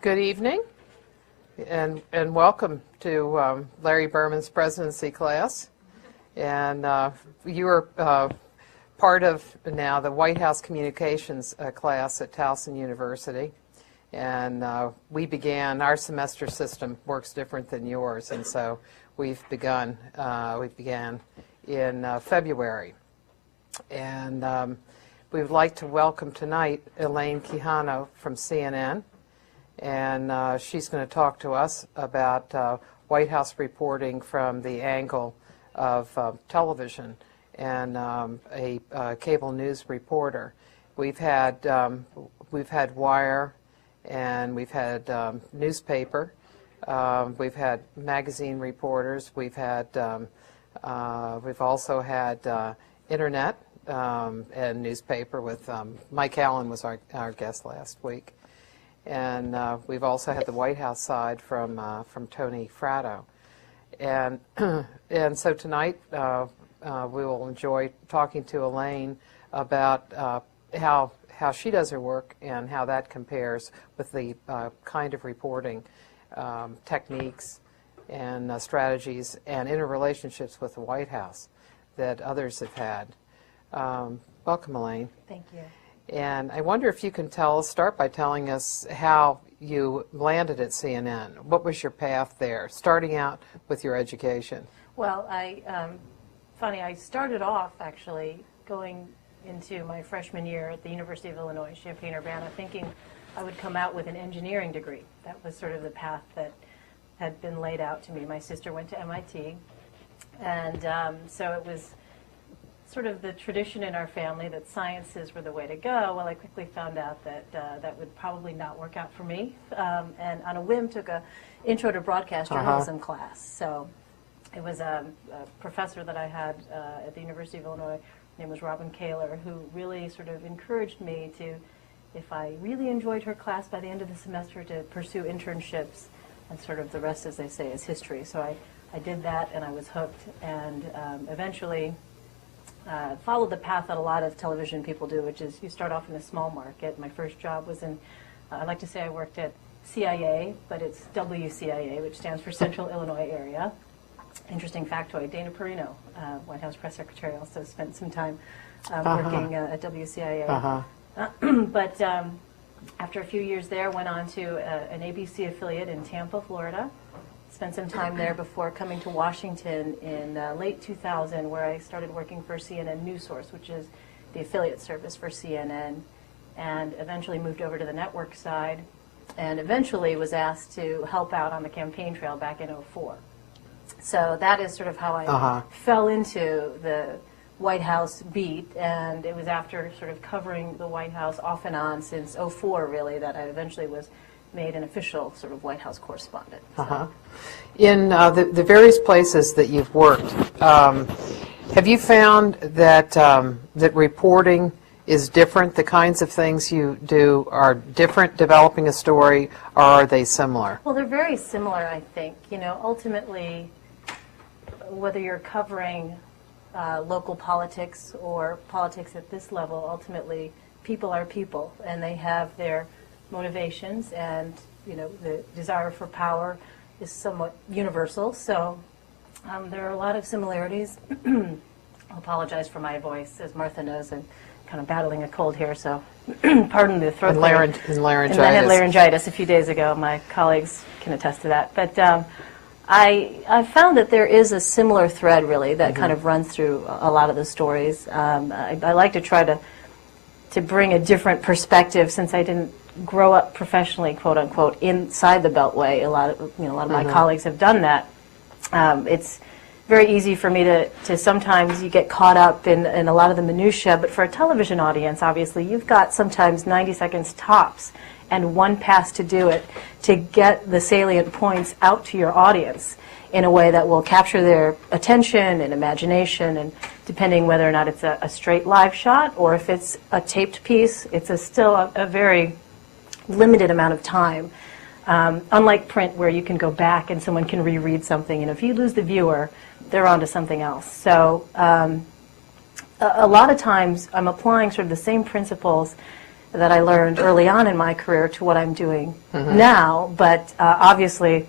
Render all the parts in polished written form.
Good evening, and welcome to Larry Berman's presidency class. And you are part of now the White House Communications class at Towson University. And we began, our semester system works different than yours, and so we began in February. And we would like to welcome tonight Elaine Quijano from CNN. And she's going to talk to us about White House reporting from the angle of television and a cable news reporter. We've had wire, and we've had newspaper. We've had magazine reporters. We've also had internet and newspaper with Mike Allen was our guest last week. And we've also had the White House side from Tony Fratto. And so tonight we will enjoy talking to Elaine about how she does her work and how that compares with the kind of reporting techniques and strategies and interrelationships with the White House that others have had. Welcome, Elaine. Thank you. And I wonder if you can start by telling us how you landed at CNN. What was your path there, starting out with your education? Well, I started off actually going into my freshman year at the University of Illinois, Champaign-Urbana, thinking I would come out with an engineering degree. That was sort of the path that had been laid out to me. My sister went to MIT, and so it was sort of the tradition in our family that sciences were the way to go. Well, I quickly found out that that would probably not work out for me, and on a whim took a intro to broadcast journalism class. So it was a professor that I had at the University of Illinois, her name was Robin Kaler, who really sort of encouraged me to, if I really enjoyed her class by the end of the semester, to pursue internships, and sort of the rest, as they say, is history. So I did that, and I was hooked, and eventually followed the path that a lot of television people do, which is you start off in a small market. My first job was in, I like to say I worked at CIA, but it's WCIA, which stands for Central Illinois Area. Interesting factoid, Dana Perino, White House press secretary, also spent some time working at WCIA. But after a few years there, went on to an ABC affiliate in Tampa, Florida. Spent some time there before coming to Washington in late 2000, where I started working for CNN News Source, which is the affiliate service for CNN, and eventually moved over to the network side, and eventually was asked to help out on the campaign trail back in '04. So that is sort of how I fell into the White House beat, and it was after sort of covering the White House off and on since '04, really, that I eventually was made an official sort of White House correspondent. So. In the various places that you've worked, have you found that that reporting is different? The kinds of things you do are different, developing a story, or are they similar? Well, they're very similar, I think. You know, ultimately, whether you're covering local politics or politics at this level, ultimately, people are people, and they have their motivations, and you know, the desire for power is somewhat universal. So there are a lot of similarities. I'll apologize for my voice, as Martha knows, and kind of battling a cold here, so pardon the throat. And laryngitis. And I had laryngitis a few days ago. My colleagues can attest to that. But I found that there is a similar thread, really, that kind of runs through a lot of the stories. I like to try to bring a different perspective, since I didn't grow up professionally, quote unquote, inside the Beltway. A lot of my colleagues have done that. It's very easy for me to sometimes you get caught up in a lot of the minutia, but for a television audience, obviously, you've got sometimes 90 seconds tops and one pass to do it, to get the salient points out to your audience in a way that will capture their attention and imagination, and depending whether or not it's a straight live shot or if it's a taped piece, it's still a very limited amount of time. Unlike print, where you can go back and someone can reread something, and if you lose the viewer, they're on to something else. So a lot of times I'm applying sort of the same principles that I learned early on in my career to what I'm doing now. But obviously,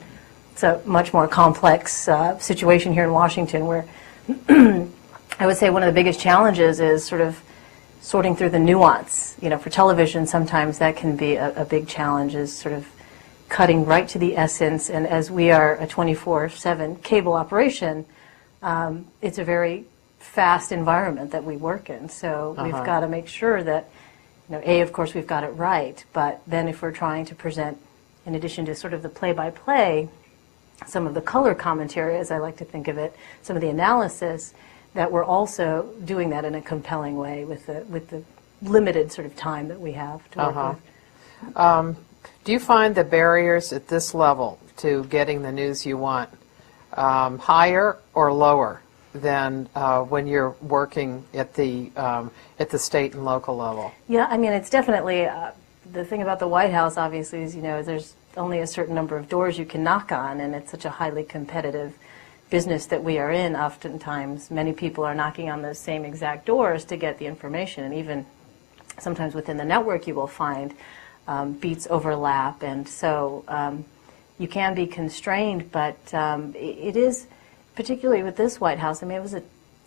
it's a much more complex situation here in Washington, where I would say one of the biggest challenges is sort of sorting through the nuance. You know, for television, sometimes that can be a big challenge, is sort of cutting right to the essence. And as we are a 24/7 cable operation, it's a very fast environment that we work in. So we've got to make sure that, you know, of course, we've got it right. But then if we're trying to present, in addition to sort of the play-by-play, some of the color commentary, as I like to think of it, some of the analysis, that we're also doing that in a compelling way with the limited sort of time that we have to work with. Do you find the barriers at this level to getting the news you want higher or lower than when you're working at the state and local level? Yeah, I mean, it's definitely the thing about the White House, obviously, is, you know, there's only a certain number of doors you can knock on, and it's such a highly competitive business that we are in. Oftentimes, many people are knocking on those same exact doors to get the information, and even sometimes within the network you will find beats overlap, and so you can be constrained, but it is, particularly with this White House, I mean,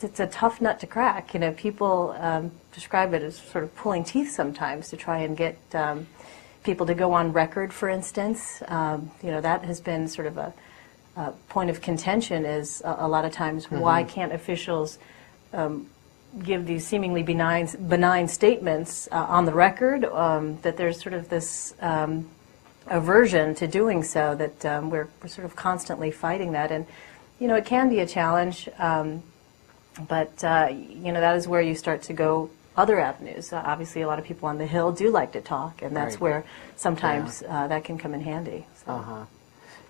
it's a tough nut to crack. You know, people describe it as sort of pulling teeth sometimes to try and get people to go on record, for instance. You know, that has been sort of a point of contention, is a lot of times, why can't officials give these seemingly benign statements on the record, that there's sort of this aversion to doing so, that we're sort of constantly fighting that. And, you know, it can be a challenge, but, you know, that is where you start to go other avenues. Obviously, a lot of people on the Hill do like to talk, and that's where sometimes that can come in handy. So.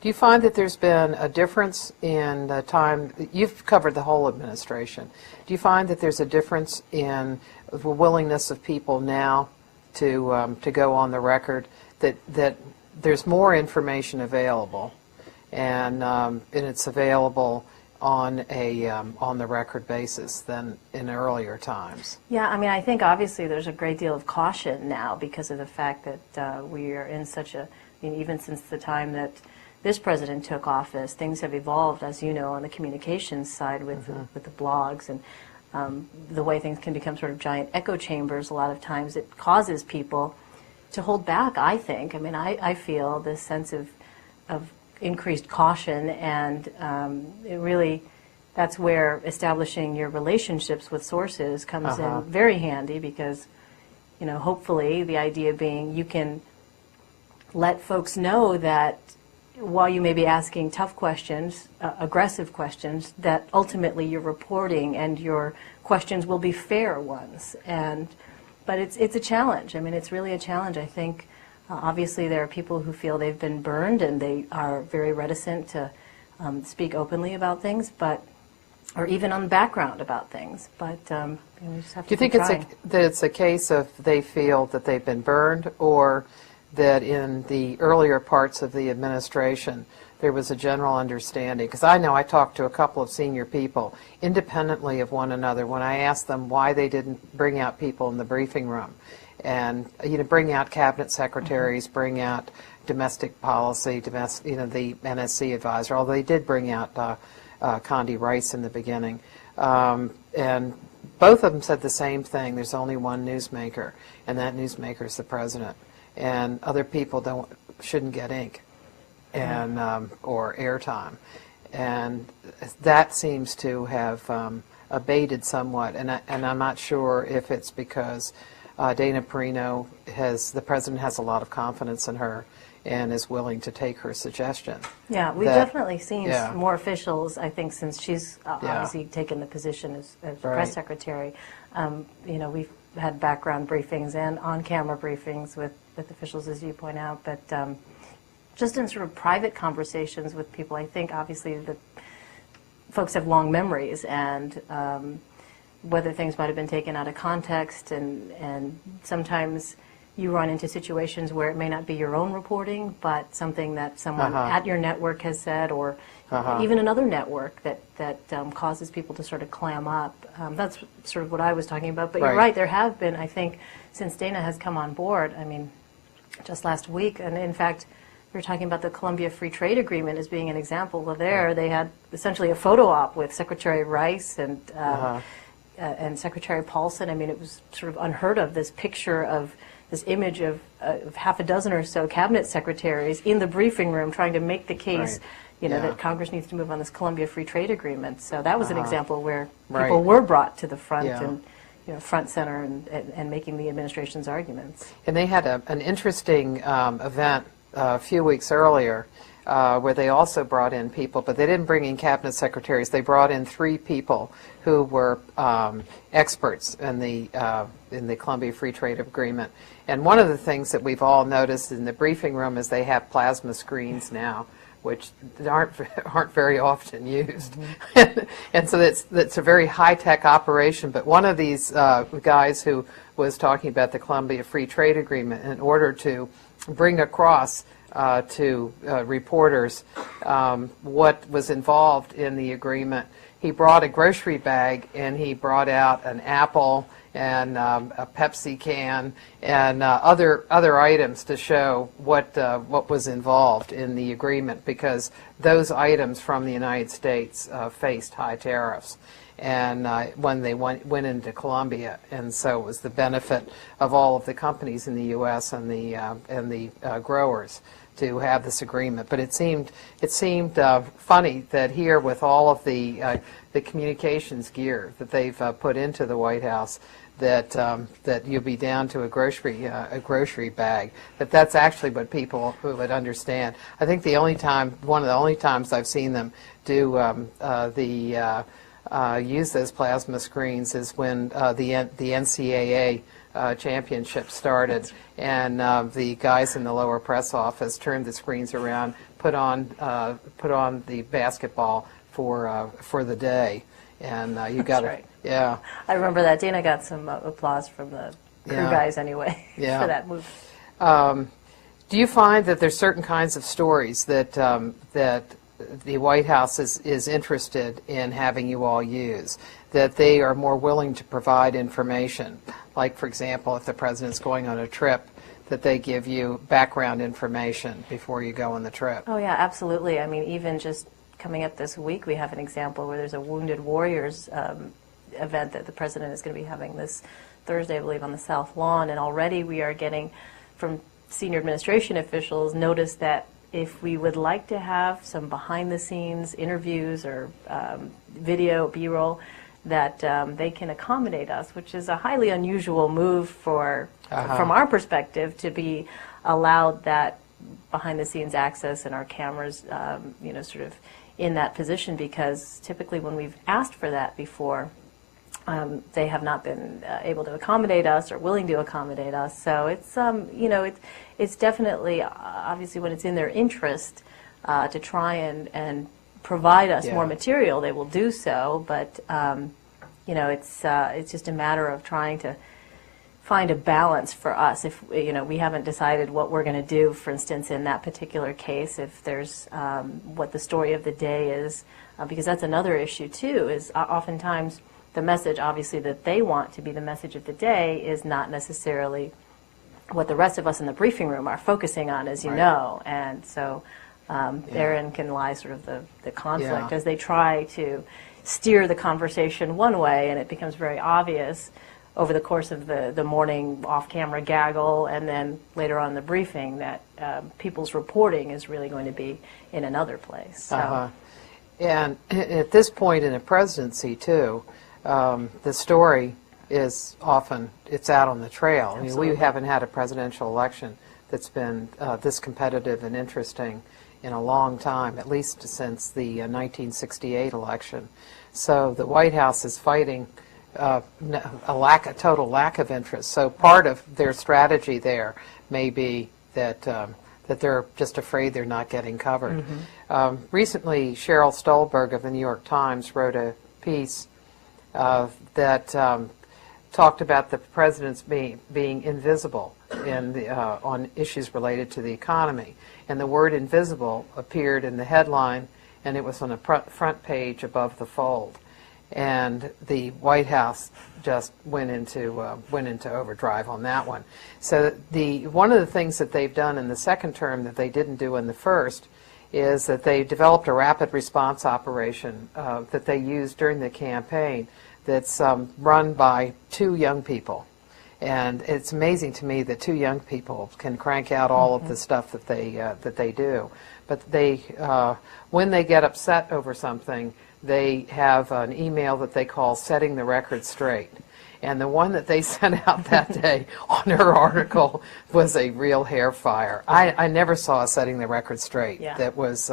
Do you find that there's been a difference in the time? You've covered the whole administration. Do you find that there's a difference in the willingness of people now to go on the record, that there's more information available, and it's available on the record basis than in earlier times? Yeah, I mean, I think obviously there's a great deal of caution now because of the fact that we are in such a, I mean, even since the time that this president took office, things have evolved, as you know, on the communications side with the blogs, and the way things can become sort of giant echo chambers. A lot of times it causes people to hold back, I think. I mean, I feel this sense of increased caution, and it really, that's where establishing your relationships with sources comes in very handy, because, you know, hopefully the idea being you can let folks know that while you may be asking tough questions, aggressive questions, that ultimately your reporting and your questions will be fair ones. But it's a challenge. I mean, it's really a challenge. I think obviously there are people who feel they've been burned and they are very reticent to speak openly about things, or even on the background about things. But you know, we just have to keep trying. That it's a case of they feel that they've been burned, or that in the earlier parts of the administration there was a general understanding? Because I know I talked to a couple of senior people independently of one another when I asked them why they didn't bring out people in the briefing room, and, you know, bring out cabinet secretaries, bring out domestic policy, you know, the NSC advisor, although they did bring out Condi Rice in the beginning. And both of them said the same thing: there's only one newsmaker, and that newsmaker is the president. And other people shouldn't get ink and or airtime, and that seems to have abated somewhat. And I'm not sure if it's because Dana Perino the president has a lot of confidence in her and is willing to take her suggestion. Yeah, we've definitely seen more officials, I think, since she's obviously taken the position as press secretary. You know, we've had background briefings and on-camera briefings with officials, as you point out, but just in sort of private conversations with people, I think obviously the folks have long memories, and whether things might have been taken out of context, and sometimes you run into situations where it may not be your own reporting, but something that someone at your network has said, or even another network that causes people to sort of clam up. That's sort of what I was talking about. But you're right, there have been, I think, since Dana has come on board, I mean, just last week, and in fact, we were talking about the Colombia Free Trade Agreement as being an example. Well, there they had essentially a photo op with Secretary Rice and Secretary Paulson. I mean, it was sort of unheard of, this picture of this image of half a dozen or so cabinet secretaries in the briefing room trying to make the case, you know, that Congress needs to move on this Colombia Free Trade Agreement. So that was an example where people were brought to the front and, you know, front center and making the administration's arguments. And they had an interesting event a few weeks earlier where they also brought in people, but they didn't bring in cabinet secretaries. They brought in 3 people who were experts in the Colombia Free Trade Agreement. And one of the things that we've all noticed in the briefing room is they have plasma screens now, which aren't very often used. And so that's a very high-tech operation. But one of these guys who was talking about the Colombia Free Trade Agreement, in order to bring across to reporters what was involved in the agreement, he brought a grocery bag and he brought out an apple and a Pepsi can and other items to show what was involved in the agreement, because those items from the United States faced high tariffs and when they went into Colombia, and so it was the benefit of all of the companies in the U.S. and the growers to have this agreement. But it seemed funny that here, with all of the communications gear that they've put into the White House, that you'll be down to a grocery bag. That's actually what people who would understand. I think one of the only times I've seen them do use those plasma screens is when the NCAA championship started, and the guys in the lower press office turned the screens around, put on the basketball for the day, and you got it. Yeah, I remember that. Dana got some applause from the crew guys anyway for that move. Do you find that there's certain kinds of stories that that the White House is interested in having you all use, that they are more willing to provide information? Like, for example, if the president's going on a trip, that they give you background information before you go on the trip? Oh, yeah, absolutely. I mean, even just coming up this week, we have an example where there's a Wounded Warriors event that the president is going to be having this Thursday, I believe, on the South Lawn, and already we are getting from senior administration officials notice that if we would like to have some behind-the-scenes interviews or video, B-roll, that they can accommodate us, which is a highly unusual move from our perspective, to be allowed that behind-the-scenes access and our cameras, you know, sort of in that position, because typically when we've asked for that before, they have not been able to accommodate us or willing to accommodate us. So it's, you know, it's definitely, obviously, when it's in their interest to try and provide us more material, they will do so. But you know, it's just a matter of trying to find a balance for us. If you know, we haven't decided what we're going to do, for instance, in that particular case, if there's what the story of the day is, because that's another issue too. Is oftentimes the message, obviously, that they want to be the message of the day is not necessarily what the rest of us in the briefing room are focusing on, as you know. And so therein can lie sort of the conflict as they try to steer the conversation one way, and it becomes very obvious over the course of the morning off-camera gaggle and then later on in the briefing that people's reporting is really going to be in another place. So. And at this point in a presidency, too, the story is often, it's out on the trail. I mean, we haven't had a presidential election that's been this competitive and interesting in a long time, at least since the 1968 election. So the White House is fighting a total lack of interest. So part of their strategy there may be that that they're just afraid they're not getting covered. Recently, Sheryl Stolberg of the New York Times wrote a piece that talked about the president's being invisible on issues related to the economy. And the word invisible appeared in the headline, and it was on the front page above the fold. And the White House just went into overdrive on that one. So one of the things that they've done in the second term that they didn't do in the first is that they developed a rapid response operation that they used during the campaign that's run by two young people. And it's amazing to me that two young people can crank out all of the stuff that they do. But when they get upset over something, they have an email that they call Setting the Record Straight. And the one that they sent out that day on her article was a real hair fire. I never saw a Setting the Record Straight that was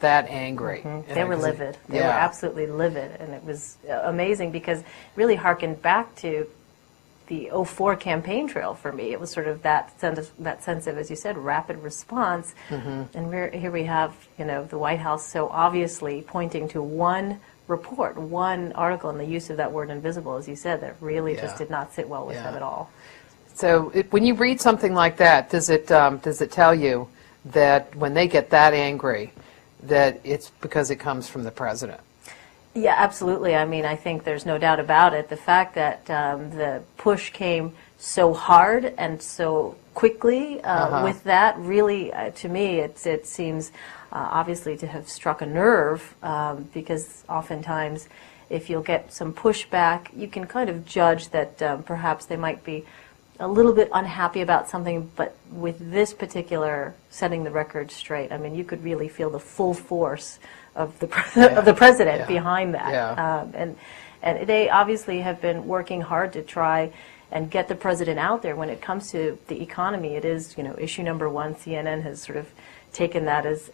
that angry. They were livid. They were absolutely livid, and it was amazing because it really harkened back to the '04 campaign trail for me. It was sort of that sense of, as you said, rapid response. And here we have, the White House so obviously pointing to one report, one article, and the use of that word invisible, as you said, that really just did not sit well with them at all. So when you read something like that, does it tell you that when they get that angry, that it's because it comes from the president? Yeah, absolutely. I mean, I think there's no doubt about it. The fact that the push came so hard and so quickly with that, really, to me, it seems obviously to have struck a nerve because oftentimes if you'll get some pushback, you can kind of judge that perhaps they might be a little bit unhappy about something, but with this particular Setting the Record Straight, I mean, you could really feel the full force of the president behind that. And they obviously have been working hard to try and get the president out there. When it comes to the economy, it is, issue number one. CNN has sort of taken that as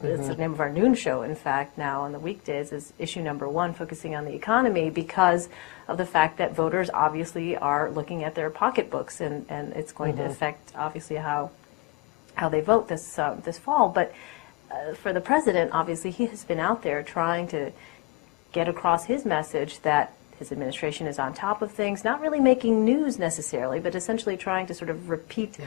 it's the name of our noon show, in fact, now on the weekdays, is issue number one, focusing on the economy because of the fact that voters obviously are looking at their pocketbooks, and it's going to affect, obviously, how they vote this fall. But for the president, obviously, he has been out there trying to get across his message that his administration is on top of things, not really making news necessarily, but essentially trying to sort of repeat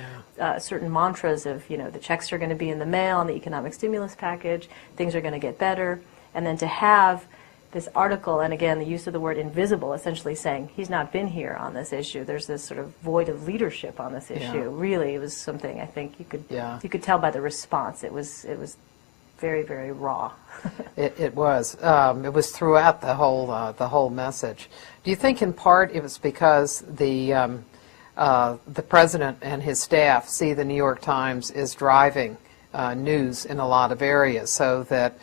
certain mantras of, the checks are going to be in the mail on the economic stimulus package, things are going to get better, and then to have this article, and again, the use of the word invisible, essentially saying he's not been here on this issue. There's this sort of void of leadership on this issue. Really, it was something I think you could tell by the response. It was very, very raw. It was. It was throughout the whole message. Do you think, in part, it was because the president and his staff see the New York Times as driving news in a lot of areas, so that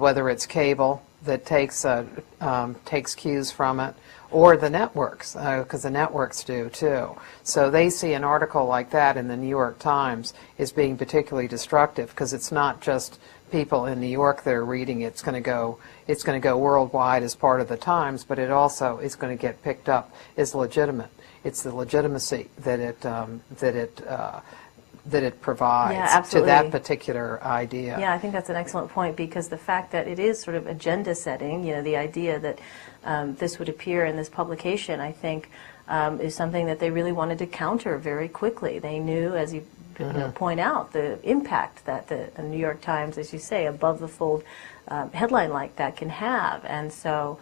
whether it's cable that takes cues from it, or the networks, because the networks do too. So they see an article like that in the New York Times as being particularly destructive, because it's not just people in New York that are reading it. It's going to go worldwide as part of the Times, but it also is going to get picked up as legitimate. It's the legitimacy that it provides to that particular idea. Yeah, I think that's an excellent point, because the fact that it is sort of agenda setting, the idea that this would appear in this publication, I think, is something that they really wanted to counter very quickly. They knew, as you point out, the impact that the New York Times, as you say, above the fold headline like that can have. And so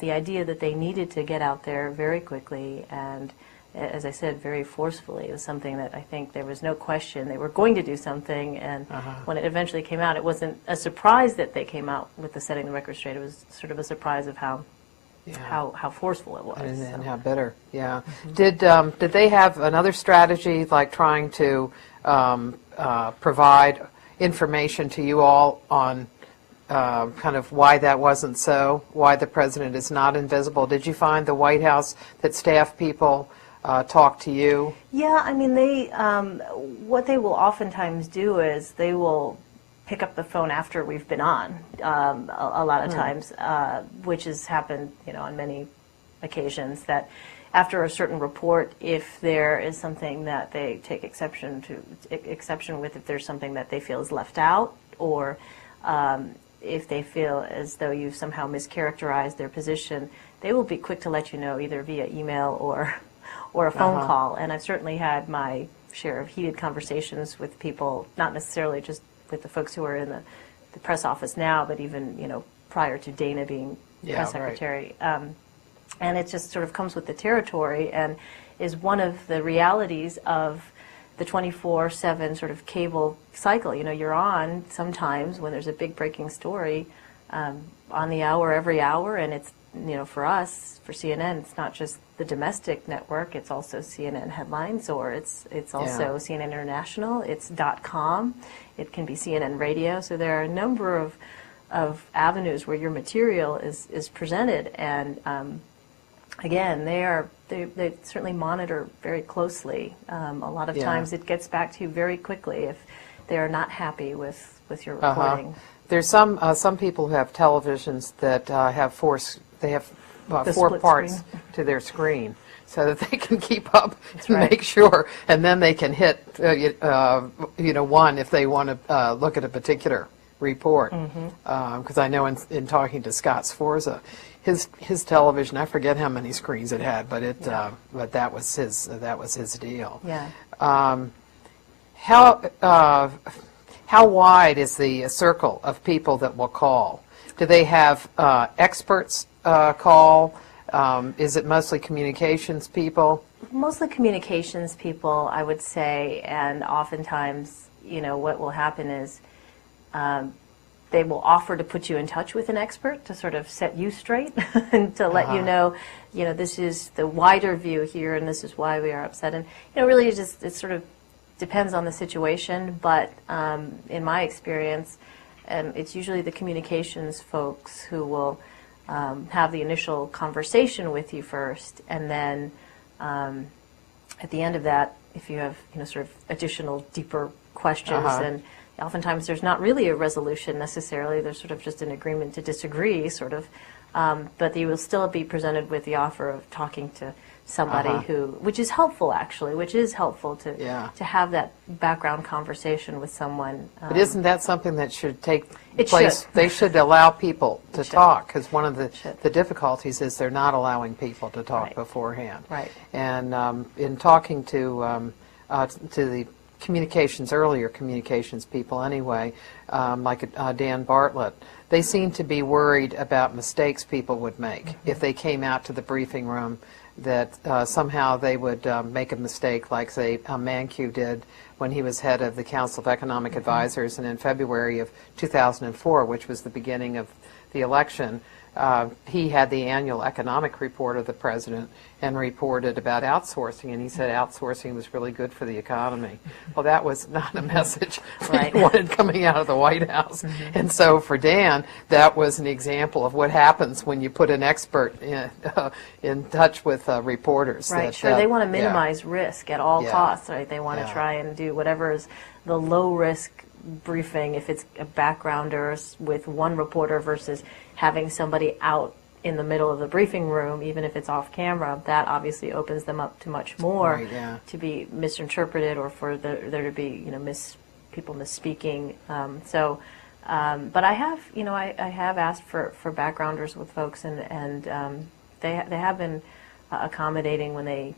the idea that they needed to get out there very quickly and, as I said, very forcefully, was something that I think there was no question they were going to do something. And when it eventually came out, it wasn't a surprise that they came out with the Setting the Record Straight. It was sort of a surprise of how forceful it was. And how bitter, Did they have another strategy, like trying to provide information to you all on kind of why that wasn't so, why the president is not invisible? Did you find the White House that staff people talk to you? Yeah, I mean, they what they will oftentimes do is they will pick up the phone after we've been on a lot of times, which has happened, on many occasions, that after a certain report, if there is something that they take exception with, if there's something that they feel is left out, or if they feel as though you've somehow mischaracterized their position, they will be quick to let you know either via email or a phone call. And I've certainly had my share of heated conversations with people, not necessarily just with the folks who are in the press office now, but even, you know, prior to Dana being press secretary. Right. And it just sort of comes with the territory and is one of the realities of the 24/7 sort of cable cycle. You know, you're on sometimes when there's a big breaking story on the hour, every hour, and it's, you know, for us, for CNN, it's not just the domestic network, it's also CNN Headlines, or it's also CNN International, it's .com, it can be CNN Radio, so there are a number of avenues where your material is presented, and again, they certainly monitor very closely. A lot of times it gets back to you very quickly if they are not happy with your reporting. There's some people who have televisions that have four parts screen to their screen, so that they can keep up and make sure, and then they can hit one if they want to look at a particular report. Because I know in talking to Scott Sforza, his television, I forget how many screens it had, but but that was his deal. Yeah. How wide is the circle of people that will call? Do they have experts call? Is it mostly communications people? Mostly communications people, I would say, and oftentimes, you know, what will happen is they will offer to put you in touch with an expert to sort of set you straight and to let you know, this is the wider view here and this is why we are upset. And, you know, really it sort of depends on the situation, but in my experience, it's usually the communications folks who will have the initial conversation with you first, and then at the end of that, if you have, sort of additional deeper questions, and oftentimes there's not really a resolution necessarily, there's sort of just an agreement to disagree, sort of, but you will still be presented with the offer of talking to somebody which is helpful actually, to have that background conversation with someone. But isn't that something that should take place? They should allow people to talk, because one of the difficulties is they're not allowing people to talk beforehand. Right. And in talking to the earlier communications people anyway, like Dan Bartlett, they seem to be worried about mistakes people would make if they came out to the briefing room, that somehow they would make a mistake like, say, Mankiw did when he was head of the Council of Economic Advisors, and in February of 2004, which was the beginning of the election, he had the annual economic report of the president and reported about outsourcing, and he said outsourcing was really good for the economy. Well, that was not a message that he wanted coming out of the White House. And so for Dan, that was an example of what happens when you put an expert in touch with reporters. Right, sure. They want to minimize risk at all costs, right? They want to try and do whatever is the low-risk briefing, if it's a backgrounder with one reporter versus having somebody out in the middle of the briefing room, even if it's off camera, that obviously opens them up to much more to be misinterpreted, or for there to be people misspeaking. But I have I have asked for backgrounders with folks, and they have been accommodating when they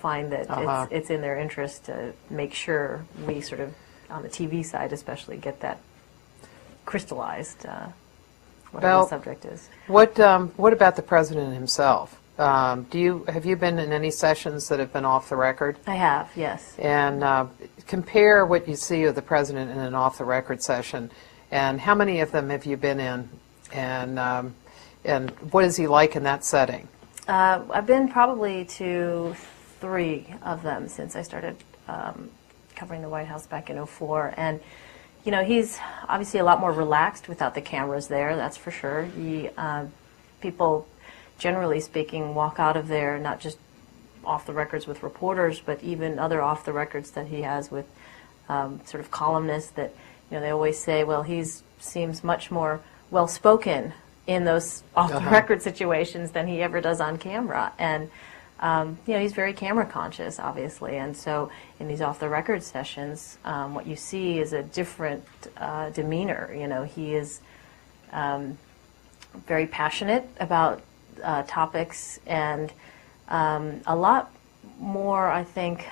find that it's in their interest to make sure we sort of, on the TV side especially, get that crystallized, whatever the subject is. What about the president himself? Have you been in any sessions that have been off the record? I have, yes. And compare what you see of the president in an off-the-record session, and how many of them have you been in, and what is he like in that setting? I've been probably to 3 of them since I started covering the White House back in 2004, and he's obviously a lot more relaxed without the cameras there, that's for sure. People, generally speaking, walk out of there not just off the records with reporters, but even other off the records that he has with sort of columnists that, they always say, well, he seems much more well-spoken in those off-the-record situations than he ever does on camera. And he's very camera conscious, obviously, and so in these off-the-record sessions, what you see is a different demeanor. He is very passionate about topics and a lot more, I think,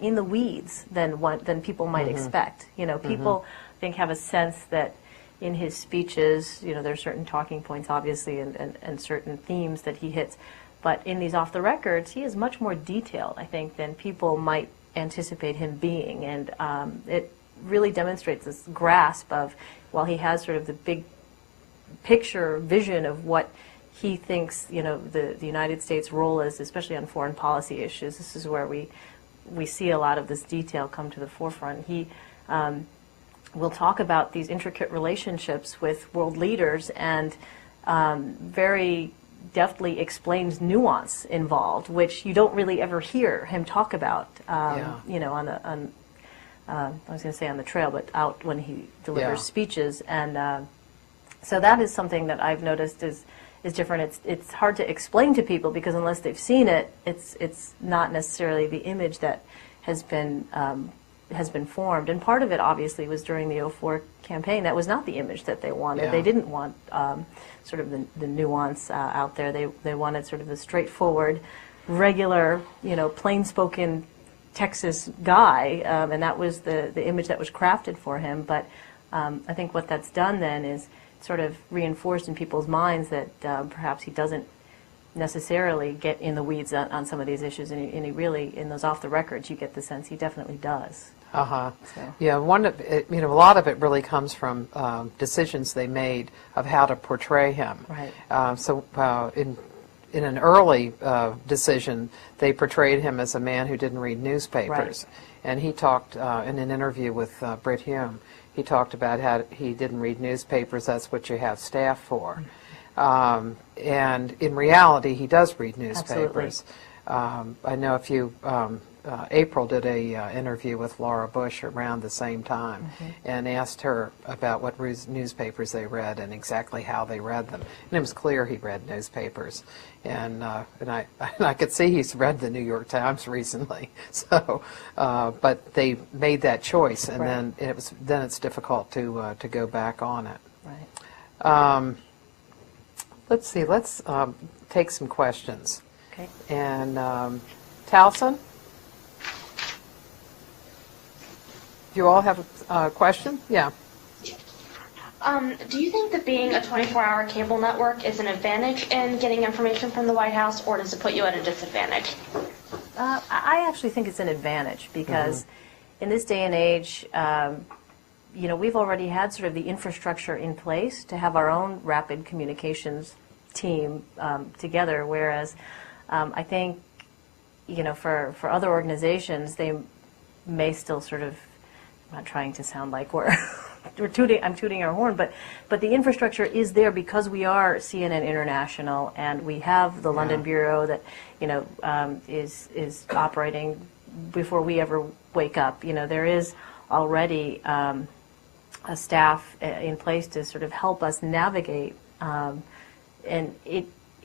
in the weeds than people might expect. People, I think, have a sense that in his speeches, there are certain talking points, obviously, and certain themes that he hits. But in these off-the-records, he is much more detailed, I think, than people might anticipate him being. And it really demonstrates this grasp of, while he has sort of the big picture vision of what he thinks, the United States' role is, especially on foreign policy issues. This is where we see a lot of this detail come to the forefront. He will talk about these intricate relationships with world leaders and very deftly explains nuance involved, which you don't really ever hear him talk about, I was going to say on the trail, but out when he delivers speeches. And so that is something that I've noticed is different. It's hard to explain to people because unless they've seen it, it's not necessarily the image that has been formed. And part of it, obviously, was during the '04 campaign. That was not the image that they wanted. They didn't want sort of the nuance out there. They wanted sort of the straightforward, regular, plain-spoken Texas guy, and that was the image that was crafted for him. But I think what that's done then is sort of reinforced in people's minds that perhaps he doesn't necessarily get in the weeds on some of these issues, and he really, in those off the records, you get the sense he definitely does. So. Yeah, a lot of it really comes from decisions they made of how to portray him. Right. In an early decision, they portrayed him as a man who didn't read newspapers. Right. And he talked in an interview with Britt Hume, he talked about how he didn't read newspapers, that's what you have staff for. And in reality, he does read newspapers. I know if you, April did a interview with Laura Bush around the same time and asked her about what newspapers they read and exactly how they read them. And it was clear he read newspapers. And I could see he's read the New York Times recently. So, but they made that choice, and then it's difficult to go back on it. Right. Let's see. Let's take some questions. Okay. And Towson, you all have a question? Yeah. Do you think that being a 24-hour cable network is an advantage in getting information from the White House, or does it put you at a disadvantage? I actually think it's an advantage because in this day and age, we've already had sort of the infrastructure in place to have our own rapid communications team together, whereas I think, for other organizations, they may still sort of, I'm not trying to sound like I'm tooting our horn, but the infrastructure is there because we are CNN International, and we have the London bureau that is operating before we ever wake up. There is already a staff in place to sort of help us navigate, and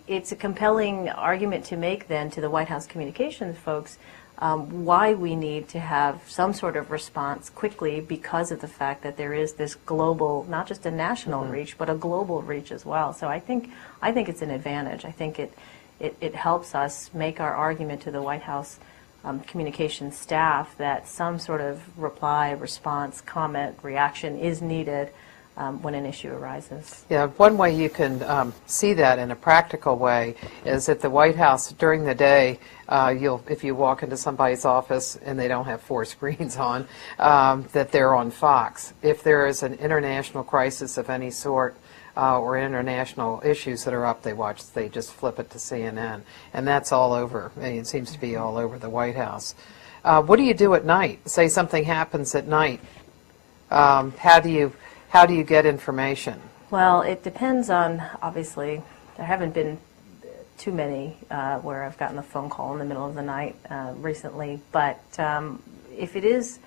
it's a compelling argument to make then to the White House communications folks why we need to have some sort of response quickly because of the fact that there is this global, not just a national reach, but a global reach as well. So I think it's an advantage. I think it helps us make our argument to the White House communications staff that some sort of reply, response, comment, reaction is needed when an issue arises. Yeah, one way you can see that in a practical way is at the White House during the day. If you walk into somebody's office and they don't have 4 screens on, that they're on Fox. If there is an international crisis of any sort or international issues that are up, they just flip it to CNN, and that's all over. It seems to be all over the White House. What do you do at night? Say something happens at night. How do you get information? Well, it depends on, obviously, there haven't been too many where I've gotten a phone call in the middle of the night recently, but if it is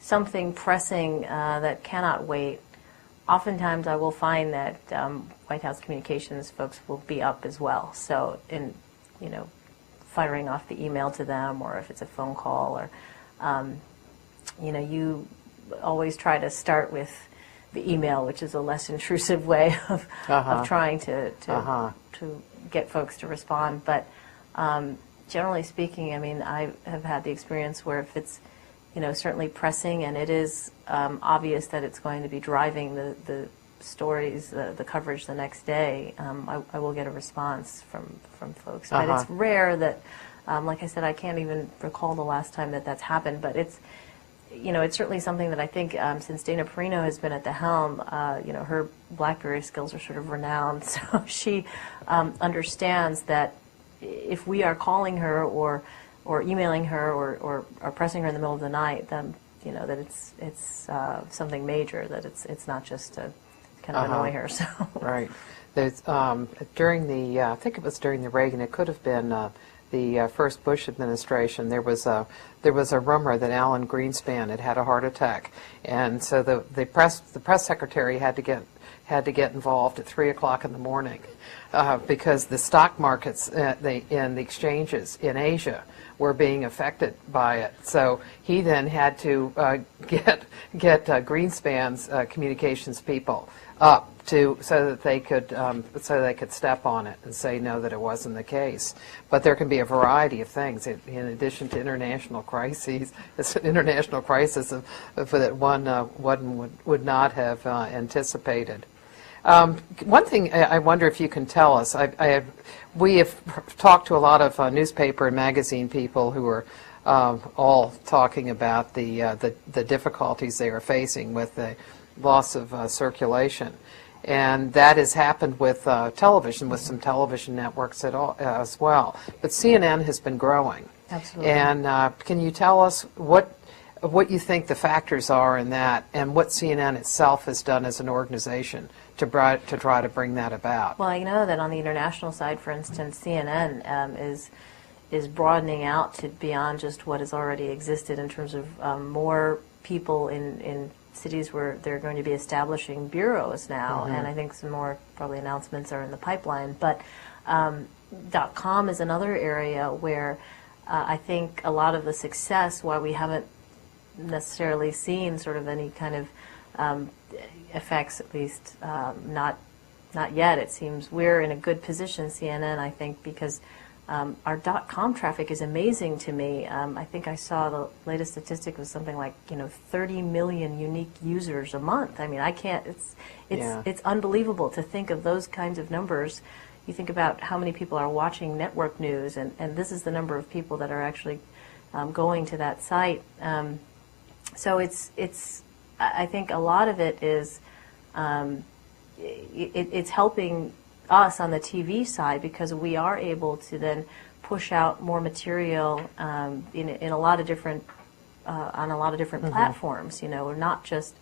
something pressing that cannot wait, oftentimes I will find that White House communications folks will be up as well. So, firing off the email to them, or if it's a phone call, or you always try to start with the email, which is a less intrusive way of trying to get folks to respond. But generally speaking, I mean, I have had the experience where if it's certainly pressing and it is obvious that it's going to be driving the stories, the coverage the next day, I will get a response from folks. But it's rare that, like I said, I can't even recall the last time that that's happened. But it's certainly something that I think since Dana Perino has been at the helm, her BlackBerry skills are sort of renowned. So she understands that if we are calling her or emailing her or pressing her in the middle of the night, then that it's something major, that it's not just to kind of annoy her. So right. There's during the I think it was during the Reagan, it could have been the first Bush administration. There was a rumor that Alan Greenspan had a heart attack, and so the press secretary had to get involved at 3 o'clock in the morning because the stock markets and the exchanges in Asia were being affected by it. So he then had to get Greenspan's communications people up so that they could step on it and say no, that it wasn't the case. But there can be a variety of things in addition to international crises. It's an international crisis that one would not have anticipated. One thing I wonder if you can tell us, we have talked to a lot of newspaper and magazine people who are all talking about the difficulties they are facing with the loss of circulation. And that has happened with television, with some television networks as well. But CNN has been growing. Absolutely. And can you tell us what you think the factors are in that, and what CNN itself has done as an organization to try to bring that about? Well, I know that on the international side, for instance, CNN is broadening out to beyond just what has already existed in terms of more people in cities where they're going to be establishing bureaus now, and I think some more probably announcements are in the pipeline. But .com is another area where I think a lot of the success, while we haven't necessarily seen sort of any kind of effects, at least not yet, it seems, we're in a good position, CNN, I think, because our .com traffic is amazing to me. I think I saw the latest statistic was something like 30 million unique users a month. I mean, I can't. It's unbelievable to think of those kinds of numbers. You think about how many people are watching network news, and this is the number of people that are actually going to that site. So I think a lot of it is it's helping us on the TV side, because we are able to then push out more material in a lot of different on a lot of different platforms. We're not just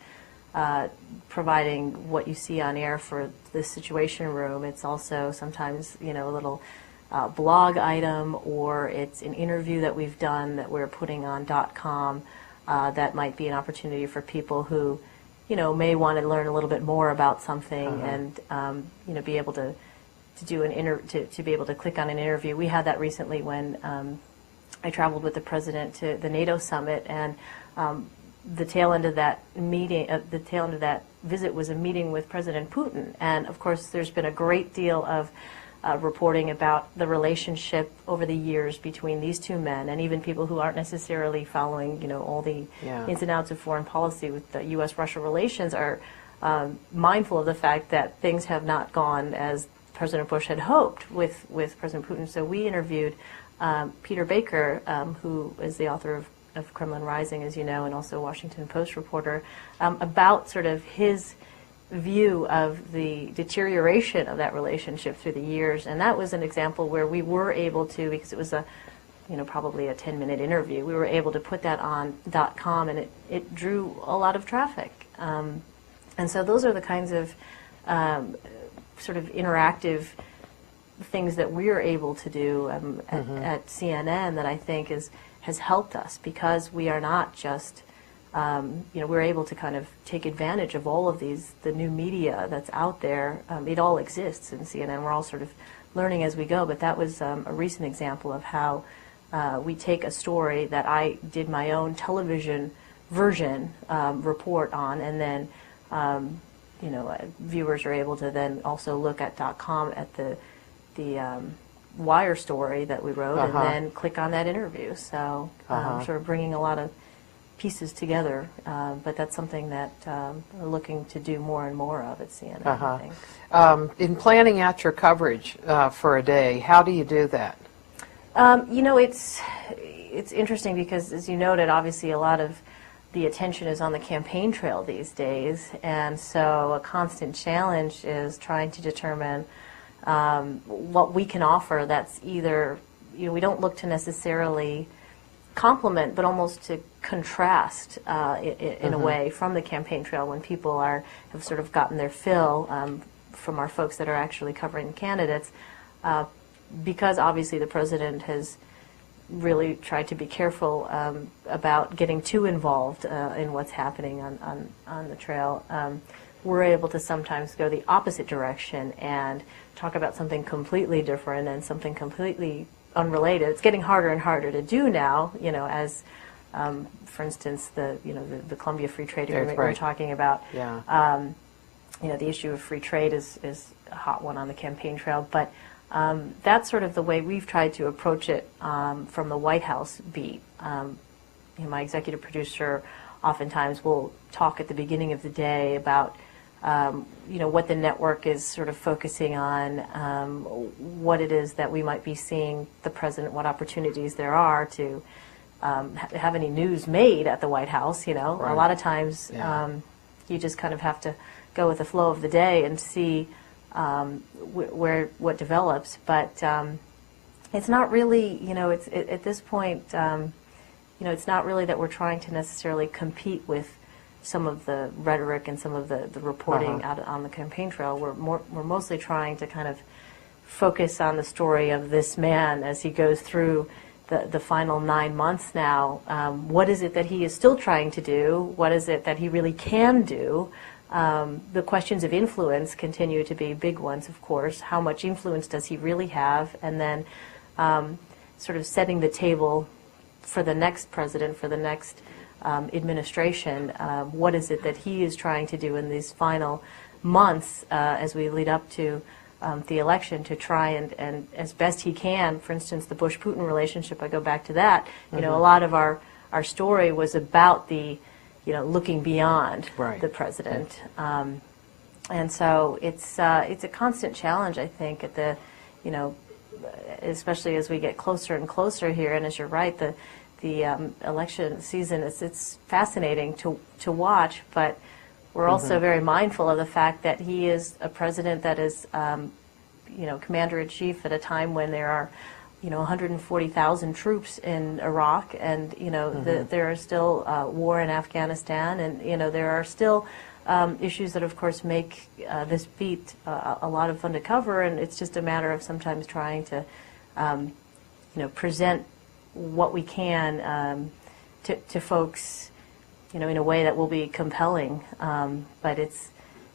providing what you see on air for the Situation Room. It's also sometimes a little blog item, or it's an interview that we've done that we're putting on .com. That might be an opportunity for people who may want to learn a little bit more about something, and be able to do to be able to click on an interview. We had that recently when I traveled with the president to the NATO summit, and the tail end of that visit was a meeting with President Putin. And of course, there's been a great deal of reporting about the relationship over the years between these two men, and even people who aren't necessarily following, all the ins and outs of foreign policy with the U.S.-Russia relations are mindful of the fact that things have not gone as President Bush had hoped with President Putin. So we interviewed Peter Baker, who is the author of Kremlin Rising, as you know, and also Washington Post reporter, about sort of his view of the deterioration of that relationship through the years. And that was an example where we were able to, because it was probably a 10-minute interview, we were able to put that on .com, and it drew a lot of traffic. And so those are the kinds of sort of interactive things that we're able to do at CNN that I think has helped us, because we are not just we're able to kind of take advantage of all of the new media that's out there. It all exists in CNN. We're all sort of learning as we go, but that was a recent example of how we take a story that I did my own television version report on, and then viewers are able to then also look at .com at the Wire story that we wrote, and then click on that interview. So sort of bringing a lot of pieces together, but that's something that we're looking to do more and more of at CNN, I think. In planning out your coverage for a day, how do you do that? It's interesting because, as you noted, obviously a lot of the attention is on the campaign trail these days, and so a constant challenge is trying to determine what we can offer that's either, we don't look to necessarily complement, but almost to contrast in a way from the campaign trail when people have sort of gotten their fill from our folks that are actually covering the candidates, because obviously the president has really tried to be careful about getting too involved in what's happening on the trail. We're able to sometimes go the opposite direction and talk about something completely different and something completely unrelated. It's getting harder and harder to do now, as, for instance, the Columbia Free Trade Agreement we're talking about. Yeah. The issue of free trade is a hot one on the campaign trail, but that's sort of the way we've tried to approach it from the White House beat. My executive producer oftentimes will talk at the beginning of the day about what the network is sort of focusing on, what it is that we might be seeing the president, what opportunities there are to have any news made at the White House. Right. A lot of times you just kind of have to go with the flow of the day and see what develops. But it's not really, at this point, it's not really that we're trying to necessarily compete with some of the rhetoric and some of the reporting out on the campaign trail. We're mostly trying to kind of focus on the story of this man as he goes through the final 9 months now. What is it that he is still trying to do? What is it that he really can do? The questions of influence continue to be big ones, of course. How much influence does he really have? And then sort of setting the table for the next president, for the next administration. What is it that he is trying to do in these final months as we lead up to the election to try and as best he can, for instance, the Bush-Putin relationship, I go back to that. A lot of our story was about the looking beyond the president. And so it's a constant challenge, I think, at the, especially as we get closer and closer here. And as you're right, the election season, it's fascinating to watch, but we're also very mindful of the fact that he is a president that is, commander-in-chief at a time when there are 140,000 troops in Iraq, and there are still war in Afghanistan, and there are still issues that, of course, make this beat a lot of fun to cover, and it's just a matter of sometimes trying to, present what we can to folks, in a way that will be compelling. But it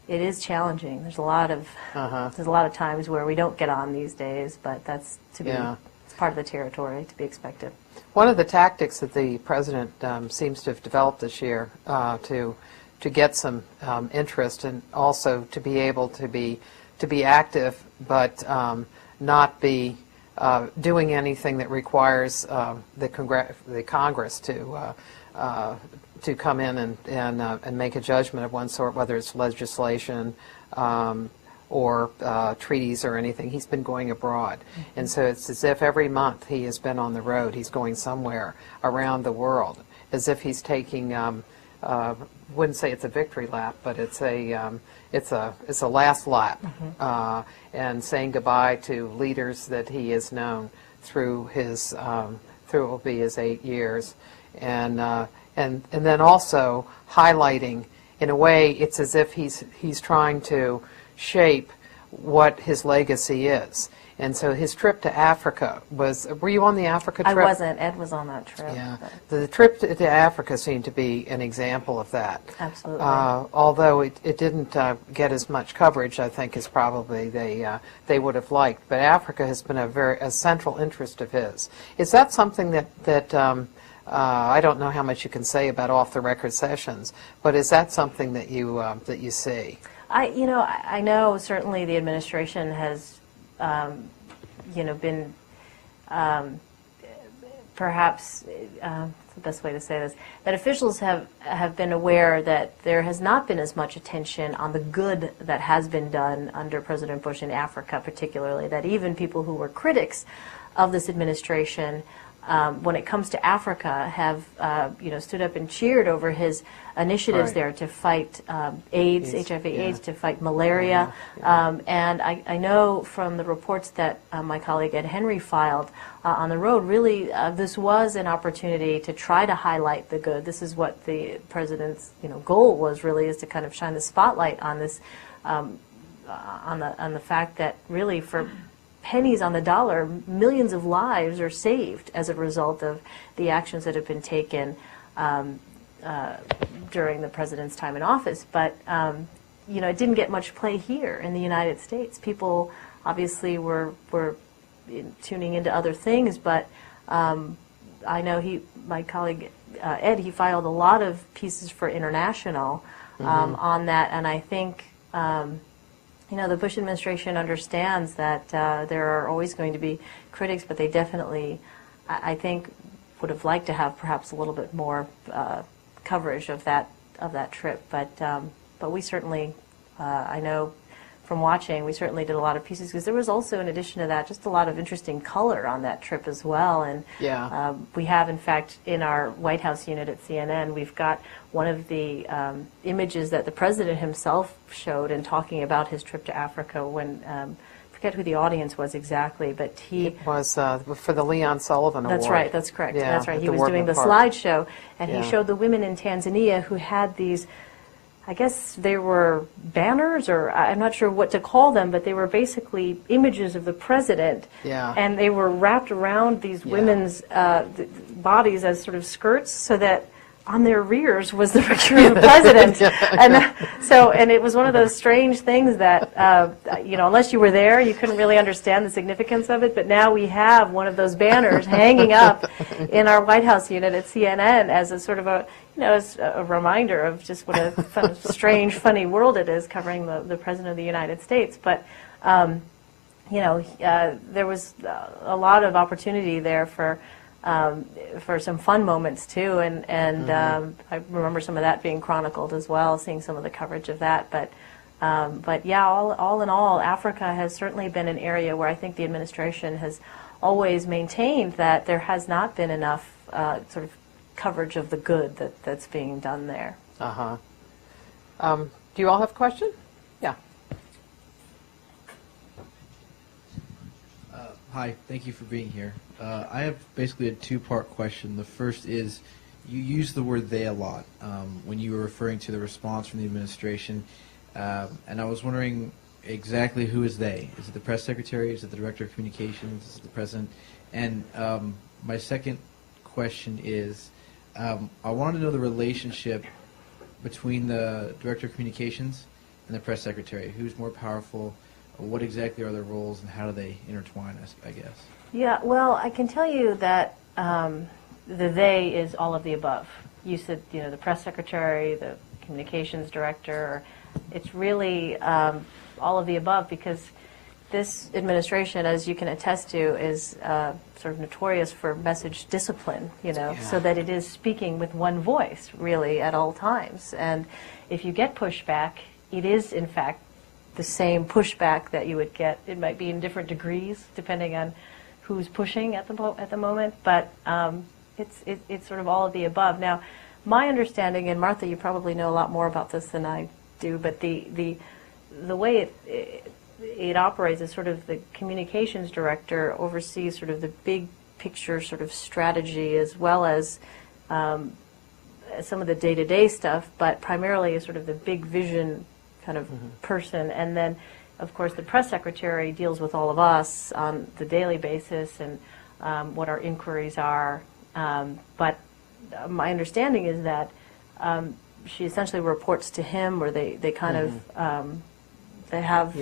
is challenging. There's a lot of times where we don't get on these days, but that's to be. It's part of the territory to be expected. One of the tactics that the president seems to have developed this year to get some interest and also to be able to be active, but not be doing anything that requires the Congress to come in and make a judgment of one sort, whether it's legislation or treaties or anything. He's been going abroad. And so it's as if every month he has been on the road. He's going somewhere around the world, as if he's taking, wouldn't say it's a victory lap, but it's a last lap, and saying goodbye to leaders that he has known through what will be his 8 years. And then also highlighting, in a way, it's as if he's trying to shape what his legacy is. And so his trip to Africa was, were you on the Africa I trip? wasn't. Ed was on that trip. Yeah, but- the trip to Africa seemed to be an example of that. Absolutely. Although it didn't get as much coverage, I think, as probably they would have liked. But Africa has been a central interest of his. Is that something that I don't know how much you can say about off-the-record sessions, but is that something that you see? I know certainly the administration has, been perhaps the best way to say this, that officials have been aware that there has not been as much attention on the good that has been done under President Bush in Africa, particularly, that even people who were critics of this administration, when it comes to Africa, have stood up and cheered over his initiatives Right. there to fight AIDS, HIV/AIDS, to fight malaria. And I know from the reports that my colleague Ed Henry filed on the road, really this was an opportunity to try to highlight the good. This is what the president's goal was, really, is to kind of shine the spotlight on this, on the fact that really for pennies on the dollar, millions of lives are saved as a result of the actions that have been taken during the president's time in office. But it didn't get much play here in the United States. People obviously were tuning into other things, but I know my colleague Ed, he filed a lot of pieces for International on that, and I think the Bush administration understands that there are always going to be critics, but they definitely, I think, would have liked to have perhaps a little bit more coverage of that trip. But we certainly, I know from watching, we certainly did a lot of pieces, because there was also, in addition to that, just a lot of interesting color on that trip as well. And we have, in fact, in our White House unit at CNN, we've got one of the images that the president himself showed in talking about his trip to Africa when, I forget who the audience was exactly, but It was for the Leon Sullivan Award. That's right, that's correct. Yeah, that's right. at He the was doing the Wardman Park. slideshow, and Yeah. he showed the women in Tanzania who had these, I guess they were banners, or I'm not sure what to call them, but they were basically images of the president. Yeah. And they were wrapped around these women's bodies as sort of skirts, so that on their rears was the picture of the president. And it was one of those strange things that, unless you were there, you couldn't really understand the significance of it. But now we have one of those banners hanging up in our White House unit at CNN as a sort of as a reminder of just what a strange, funny world it is covering the President of the United States. But, there was a lot of opportunity there for some fun moments too, and I remember some of that being chronicled as well, seeing some of the coverage of that. But yeah, all in all, Africa has certainly been an area where I think the administration has always maintained that there has not been enough sort of coverage of the good that's being done there. Do you all have a question? Yeah. Hi, thank you for being here. I have basically a two-part question. The first is, you use the word "they" a lot when you were referring to the response from the administration, and I was wondering exactly who is they? Is it the press secretary? Is it the director of communications? Is it the president? And my second question is, I wanted to know the relationship between the director of communications and the press secretary. Who's more powerful? What exactly are their roles, and how do they intertwine, I guess? Yeah, well, I can tell you that the "they" is all of the above. You said, the press secretary, the communications director. It's really all of the above, because this administration, as you can attest to, is sort of notorious for message discipline, so that it is speaking with one voice, really, at all times. And if you get pushback, it is, in fact, the same pushback that you would get. It might be in different degrees, depending on who's pushing at the moment, but it's sort of all of the above. Now, my understanding, and Martha, you probably know a lot more about this than I do, but the way it operates is sort of the communications director oversees sort of the big picture sort of strategy, as well as some of the day-to-day stuff, but primarily is sort of the big vision kind of person. And then of course, the press secretary deals with all of us on the daily basis and what our inquiries are. But my understanding is that she essentially reports to him, or they kind of they have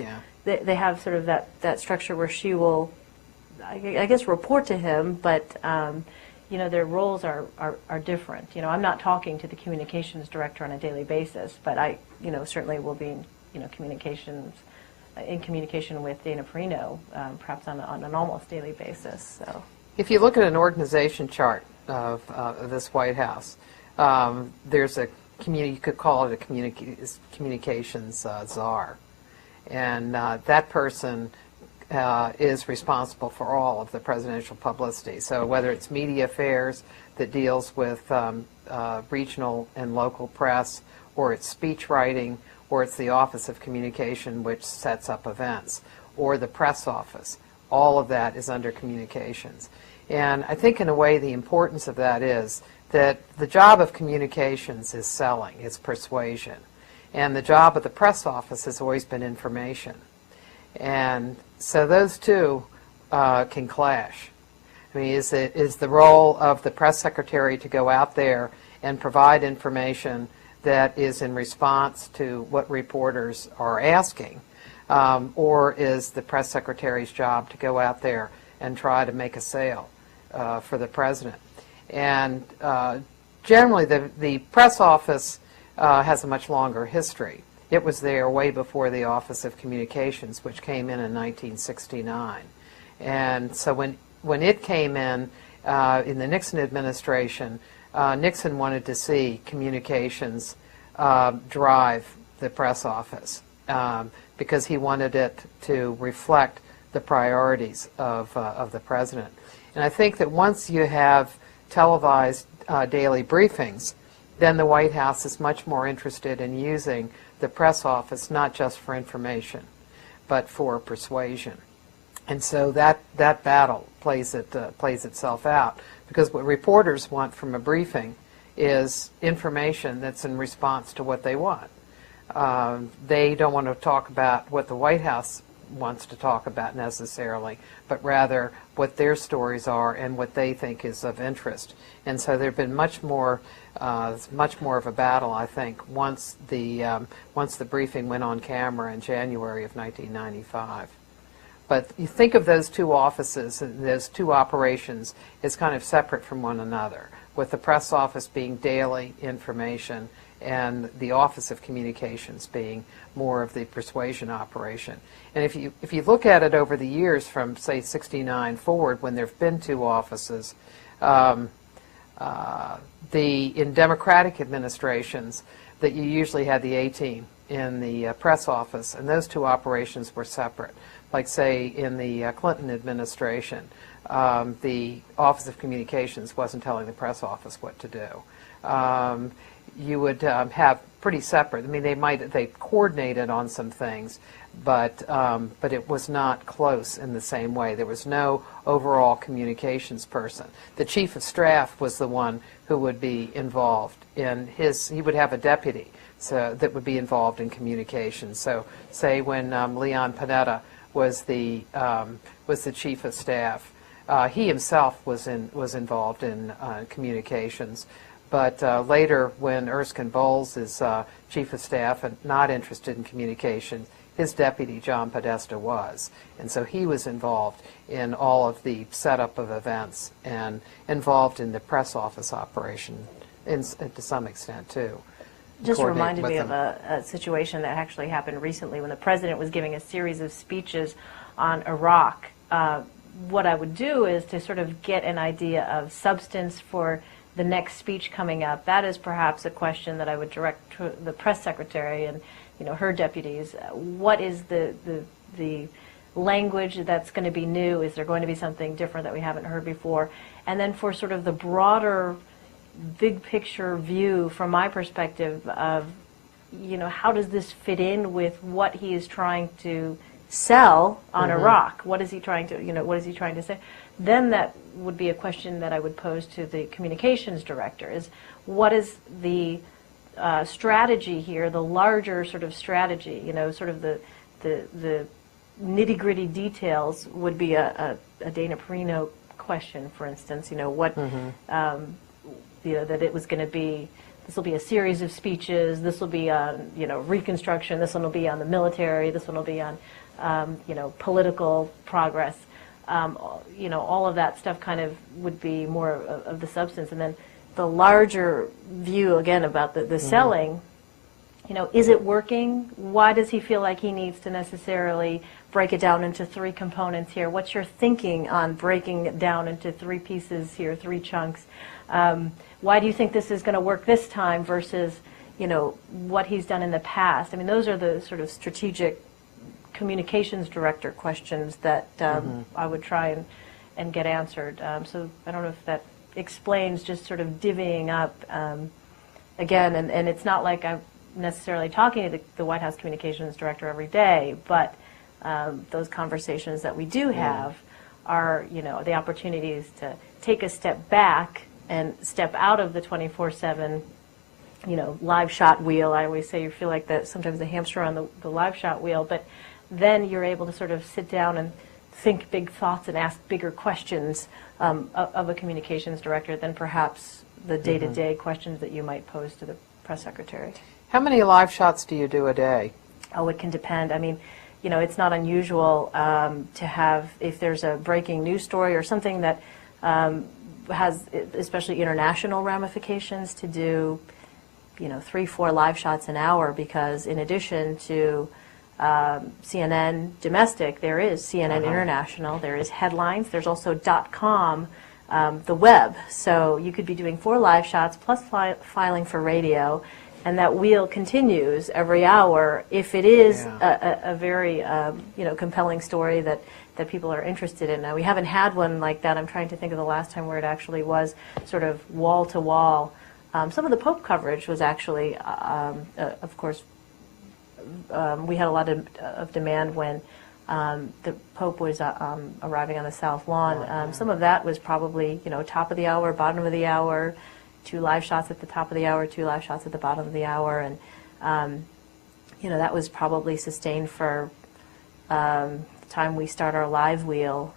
they have sort of that structure where she will, I guess, report to him, but you know, their roles are different. You know, I'm not talking to the communications director on a daily basis, but I, you know, certainly will be in communication with Dana Perino, perhaps on an almost daily basis. So, if you look at an organization chart of this White House, there's you could call it a communications czar, and that person is responsible for all of the presidential publicity. So whether it's media affairs that deals with regional and local press, or it's speech writing, or it's the Office of Communication, which sets up events, or the press office, all of that is under communications. And I think in a way the importance of that is that the job of communications is selling, it's persuasion. And the job of the press office has always been information. And so those two can clash. I mean, is the role of the press secretary to go out there and provide information that is in response to what reporters are asking, or is the press secretary's job to go out there and try to make a sale for the president? And generally, the press office has a much longer history. It was there way before the Office of Communications, which came in 1969. And so when it came in the Nixon administration, Nixon wanted to see communications drive the press office because he wanted it to reflect the priorities of the president. And I think that once you have televised daily briefings, then the White House is much more interested in using the press office not just for information, but for persuasion. And so that battle plays itself out, because what reporters want from a briefing is information that's in response to what they want. They don't want to talk about what the White House wants to talk about necessarily, but rather what their stories are and what they think is of interest. And so there have been much more of a battle, I think, once the briefing went on camera in January of 1995. But you think of those two offices and those two operations as kind of separate from one another, with the press office being daily information and the Office of Communications being more of the persuasion operation. And if you look at it over the years from, say, 69 forward, when there have been two offices, in Democratic administrations, that you usually had the A-team in the press office, and those two operations were separate. Like, say, in the Clinton administration, the Office of Communications wasn't telling the press office what to do. You would have pretty separate. I mean, they coordinated on some things, but it was not close in the same way. There was no overall communications person. The chief of staff was the one who would be involved in he would have a deputy that would be involved in communications. So, say when Leon Panetta was the chief of staff, he himself was involved in communications. But later, when Erskine Bowles is chief of staff and not interested in communications, his deputy, John Podesta, was. And so he was involved in all of the setup of events and involved in the press office operation to some extent, too. Just reminded me of a situation that actually happened recently when the president was giving a series of speeches on Iraq. What I would do is to sort of get an idea of substance for the next speech coming up. That is perhaps a question that I would direct to the press secretary and her deputies. What is the language that's going to be new? Is there going to be something different that we haven't heard before? And then for sort of the broader big picture view from my perspective of how does this fit in with what he is trying to sell on Iraq? What is he trying to what is he trying to say? Then that would be a question that I would pose to the communications director, is what is the strategy here, the larger sort of strategy, sort of the nitty-gritty details would be a Dana Perino question, for instance. What that it was going to be. This will be a series of speeches. This will be on Reconstruction. This one will be on the military. This one will be on political progress. All of that stuff kind of would be more of the substance, and then the larger view again about the selling. Is it working? Why does he feel like he needs to necessarily break it down into 3 components here? What's your thinking on breaking it down into 3 pieces here, 3 chunks? Why do you think this is going to work this time versus, what he's done in the past? I mean, those are the sort of strategic communications director questions that I would try and get answered. So I don't know if that explains just sort of divvying up again, and it's not like I'm necessarily talking to the White House communications director every day, but those conversations that we do have are, the opportunities to take a step back and step out of the 24/7, live shot wheel. I always say you feel like sometimes the hamster on the live shot wheel, but then you're able to sort of sit down and think big thoughts and ask bigger questions of a communications director than perhaps the day-to-day questions that you might pose to the press secretary. How many live shots do you do a day? Oh, it can depend. I mean, it's not unusual to have, if there's a breaking news story or something that has especially international ramifications, to do 3-4 live shots an hour, because in addition to CNN domestic, there is CNN international, there is headlines, there's also .com, the web. So you could be doing 4 live shots plus filing for radio, and that wheel continues every hour if it is a very compelling story that people are interested in. Now, we haven't had one like that. I'm trying to think of the last time where it actually was sort of wall to wall. Some of the Pope coverage was actually, of course, we had a lot of demand when the Pope was arriving on the South Lawn. Some of that was probably, top of the hour, bottom of the hour, 2 live shots at the top of the hour, 2 live shots at the bottom of the hour, and that was probably sustained for the time we start our live wheel.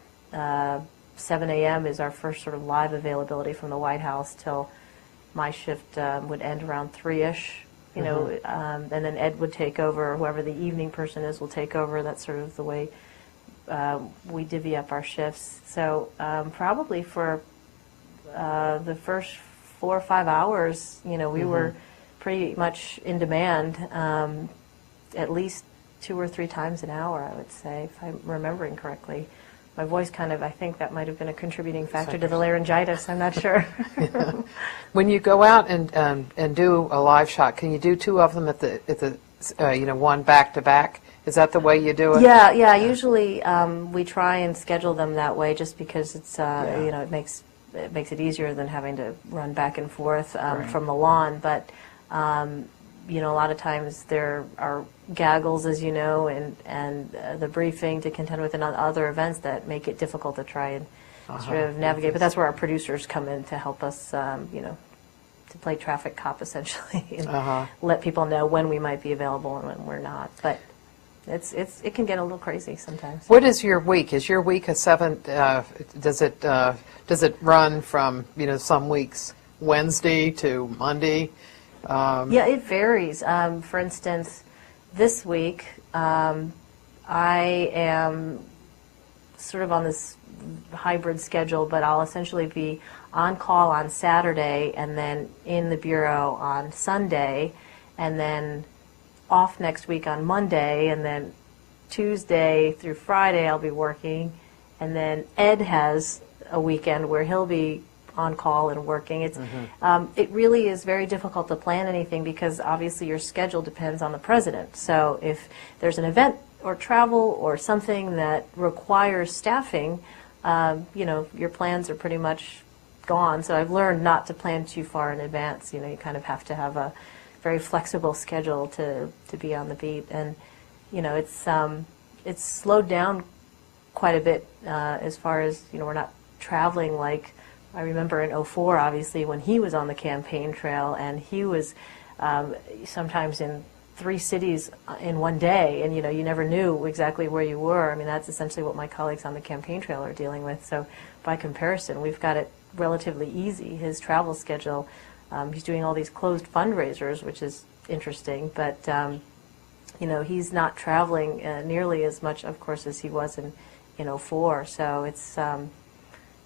7 a.m. is our first sort of live availability from the White House till my shift would end around 3-ish. And then Ed would take over, whoever the evening person is will take over. That's sort of the way we divvy up our shifts. So probably for the first 4 or 5 hours, we were pretty much in demand, at least 2 or 3 times an hour, I would say, if I'm remembering correctly. My voice I think that might have been a contributing factor to the laryngitis. I'm not sure. When you go out and do a live shot, can you do 2 of them at the one back to back? Is that the way you do it? Yeah. Usually we try and schedule them that way, just because it's it makes it easier than having to run back and forth from the lawn. But a lot of times there are gaggles, as you know, and the briefing to contend with, and other events that make it difficult to try and sort of navigate. But that's where our producers come in to help us, to play traffic cop essentially, and let people know when we might be available and when we're not. But it can get a little crazy sometimes. What is your week? Is your week a 7? Does it run from some weeks Wednesday to Monday? Yeah, it varies. For instance, this week I am sort of on this hybrid schedule, but I'll essentially be on call on Saturday and then in the bureau on Sunday, and then off next week on Monday, and then Tuesday through Friday I'll be working, and then Ed has a weekend where he'll be on call and working. It's it really is very difficult to plan anything, because obviously your schedule depends on the president. So if there's an event or travel or something that requires staffing, your plans are pretty much gone. So I've learned not to plan too far in advance. You kind of have to have a very flexible schedule to be on the beat, and it's slowed down quite a bit as far as we're not traveling like I remember in 2004, obviously, when he was on the campaign trail, and he was sometimes in 3 cities in one day, and you never knew exactly where you were. I mean, that's essentially what my colleagues on the campaign trail are dealing with. So by comparison, we've got it relatively easy. His travel schedule, he's doing all these closed fundraisers, which is interesting, but he's not traveling nearly as much, of course, as he was in '04. So it's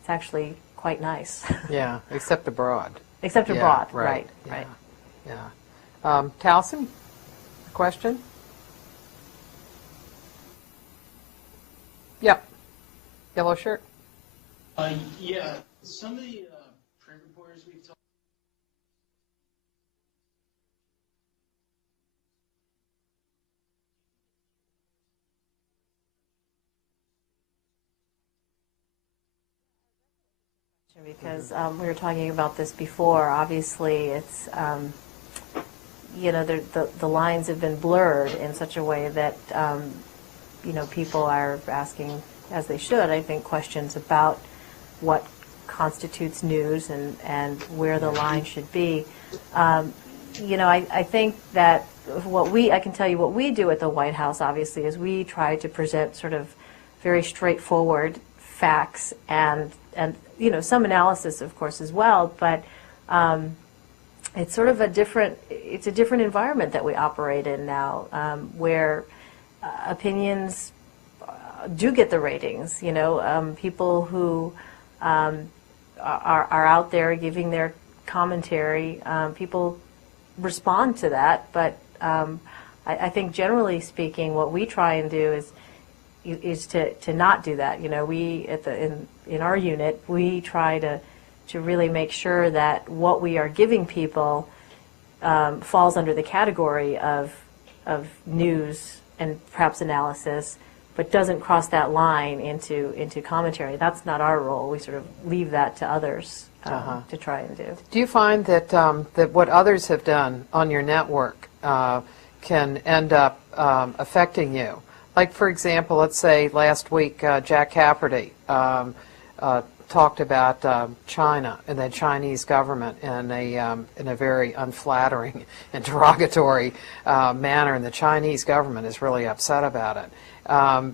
actually quite nice. Yeah, except abroad. Except Yeah, abroad, right. right. Yeah. Towson, a question? Yep. Yellow shirt. Yeah, some of the print reporters we've talked. Because we were talking about this before. Obviously, it's the lines have been blurred in such a way that people are asking, as they should, I think, questions about what constitutes news and where the line should be. I think that I can tell you what we do at the White House, obviously, is we try to present sort of very straightforward facts and some analysis, of course, as well, but it's sort of a different environment that we operate in now, where opinions do get the ratings. People who are out there giving their commentary, people respond to that, but I think generally speaking, what we try and do is to not do that. We in our unit, we try to really make sure that what we are giving people falls under the category of news and perhaps analysis, but doesn't cross that line into commentary. That's not our role. We sort of leave that to others to try and do. Do you find that that what others have done on your network can end up affecting you? Like, for example, let's say last week Jack Cafferty talked about China and the Chinese government in a very unflattering and derogatory manner, and the Chinese government is really upset about it.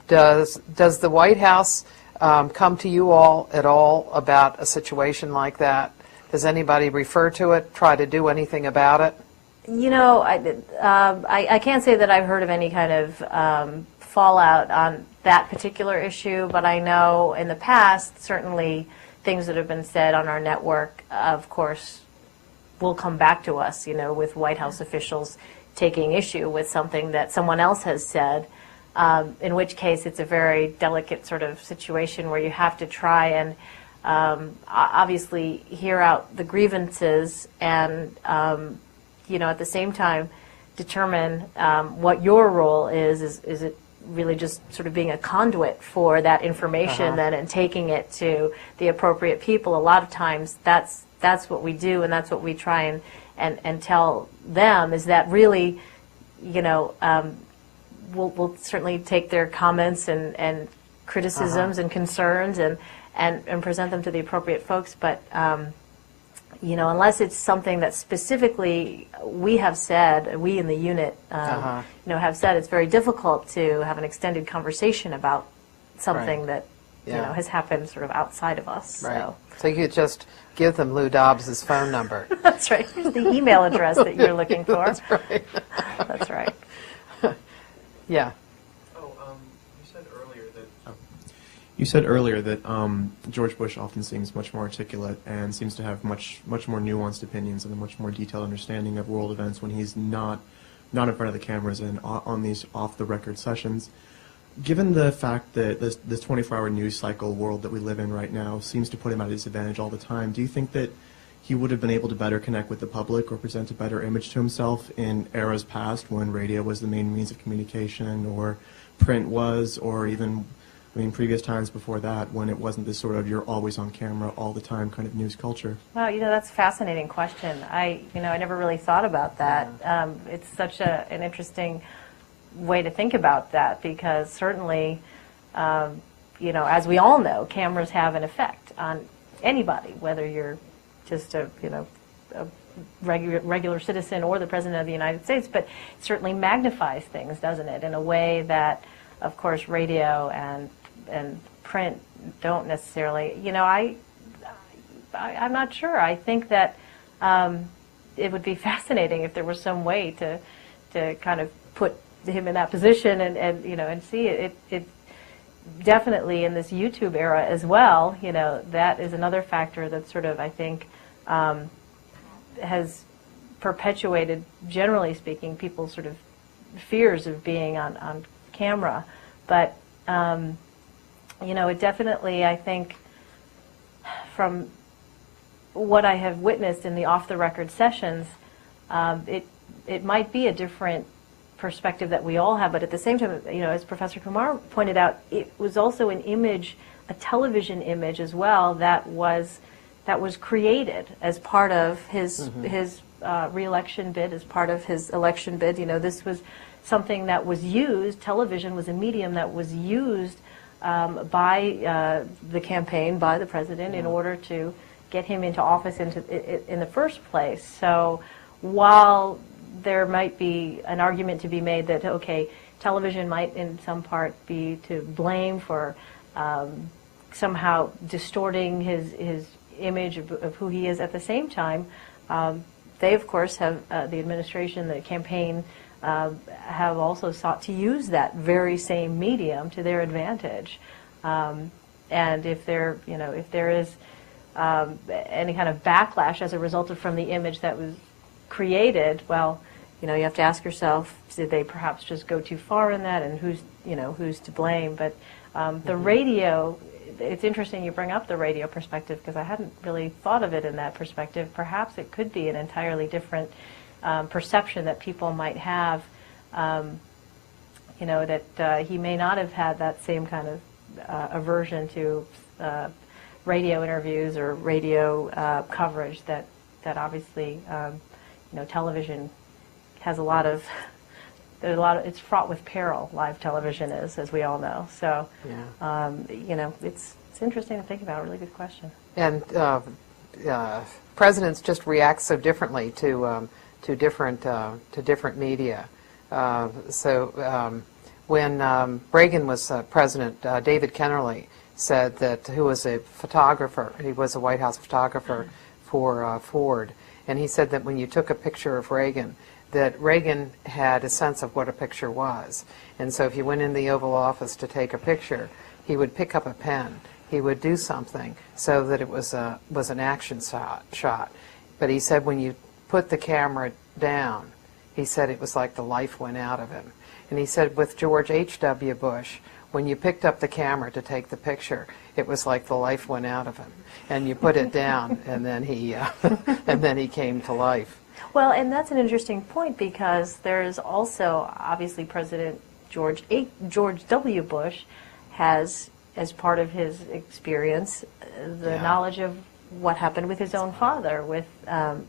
Does the White House come to you all at all about a situation like that? Does anybody refer to it, try to do anything about it? I can't say that I've heard of any kind of fallout on that particular issue, but I know in the past, certainly things that have been said on our network, of course, will come back to us, with White House officials taking issue with something that someone else has said, in which case it's a very delicate sort of situation where you have to try and obviously hear out the grievances and, at the same time determine what your role is. Is it really just sort of being a conduit for that information then and taking it to the appropriate people? A lot of times that's what we do, and that's what we try and tell them, is that really, we'll certainly take their comments and criticisms and concerns and present them to the appropriate folks, but unless it's something that specifically we have said, we in the unit, have said, it's very difficult to have an extended conversation about something that has happened sort of outside of us. Right. So you could just give them Lou Dobbs's phone number. That's right. Here's the email address that you're looking for. That's right. That's right. Yeah. You said earlier that George Bush often seems much more articulate and seems to have much more nuanced opinions and a much more detailed understanding of world events when he's not in front of the cameras and on these off-the-record sessions. Given the fact that this 24-hour news cycle world that we live in right now seems to put him at a disadvantage all the time, do you think that he would have been able to better connect with the public or present a better image to himself in eras past when radio was the main means of communication, or print was, or even previous times before that when it wasn't this sort of you're always on camera all the time kind of news culture? Well, that's a fascinating question. I never really thought about that. It's such an interesting way to think about that, because certainly, as we all know, cameras have an effect on anybody, whether you're just a regular citizen or the President of the United States, but it certainly magnifies things, doesn't it, in a way that, of course, radio and print don't necessarily. I'm not sure. I think that it would be fascinating if there was some way to kind of put him in that position and see it. It definitely in this YouTube era as well. That is another factor that sort of, I think, has perpetuated, generally speaking, people's sort of fears of being on camera. But it definitely, I think, from what I have witnessed in the off-the-record sessions, it might be a different perspective that we all have, but at the same time, as Professor Kumar pointed out, it was also an image, a television image as well, that was created as part of his re-election bid, as part of his election bid. This was something that was used. Television was a medium that was used by the campaign, by the president, in order to get him into office in the first place. So while there might be an argument to be made that, okay, television might in some part be to blame for somehow distorting his image of who he is, at the same time, they, of course, have, the administration, the campaign, have also sought to use that very same medium to their advantage. And if there is any kind of backlash as a result from the image that was created, well, you have to ask yourself, did they perhaps just go too far in that, and who's to blame? But the radio, it's interesting you bring up the radio perspective, because I hadn't really thought of it in that perspective. Perhaps it could be an entirely different perception that people might have, that he may not have had that same kind of aversion to radio interviews or radio coverage that obviously television has a lot of it's fraught with peril. Live television is, as we all know. So it's interesting to think about. A really good question. And presidents just react so differently to different media. When Reagan was president, David Kennerly said that, who was a photographer, he was a White House photographer for Ford, and he said that when you took a picture of Reagan, that Reagan had a sense of what a picture was. And so if you went in the Oval Office to take a picture, he would pick up a pen, he would do something so that it was an action shot. But he said when you put the camera down, he said it was like the life went out of him. And he said with George H.W. Bush, when you picked up the camera to take the picture, it was like the life went out of him. And you put it down, and then he came to life. Well, and that's an interesting point, because there's also, obviously, President George W. Bush has, as part of his experience, the knowledge of what happened with his own father, with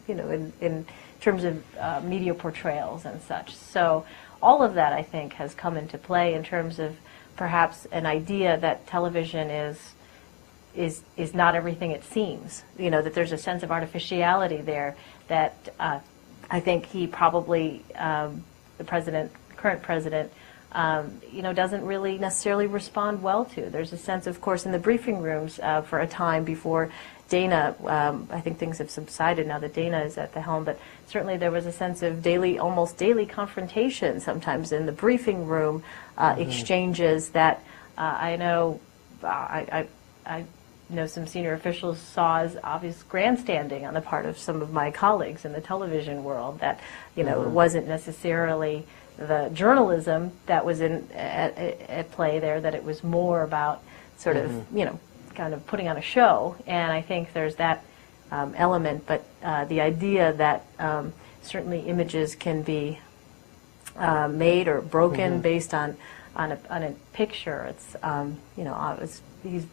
in terms of media portrayals and such. So all of that, I think, has come into play in terms of perhaps an idea that television is not everything it seems. That there's a sense of artificiality there that I think he probably, the current president, doesn't really necessarily respond well to. There's a sense, of course, in the briefing rooms for a time before Dana, I think things have subsided now that Dana is at the helm, but certainly there was a sense of almost daily confrontation sometimes in the briefing room, exchanges that I know some senior officials saw as obvious grandstanding on the part of some of my colleagues in the television world, that it wasn't necessarily the journalism that was at play there, that it was more about sort of kind of putting on a show. And I think there's that element, but the idea that certainly images can be made or broken based on a picture, he's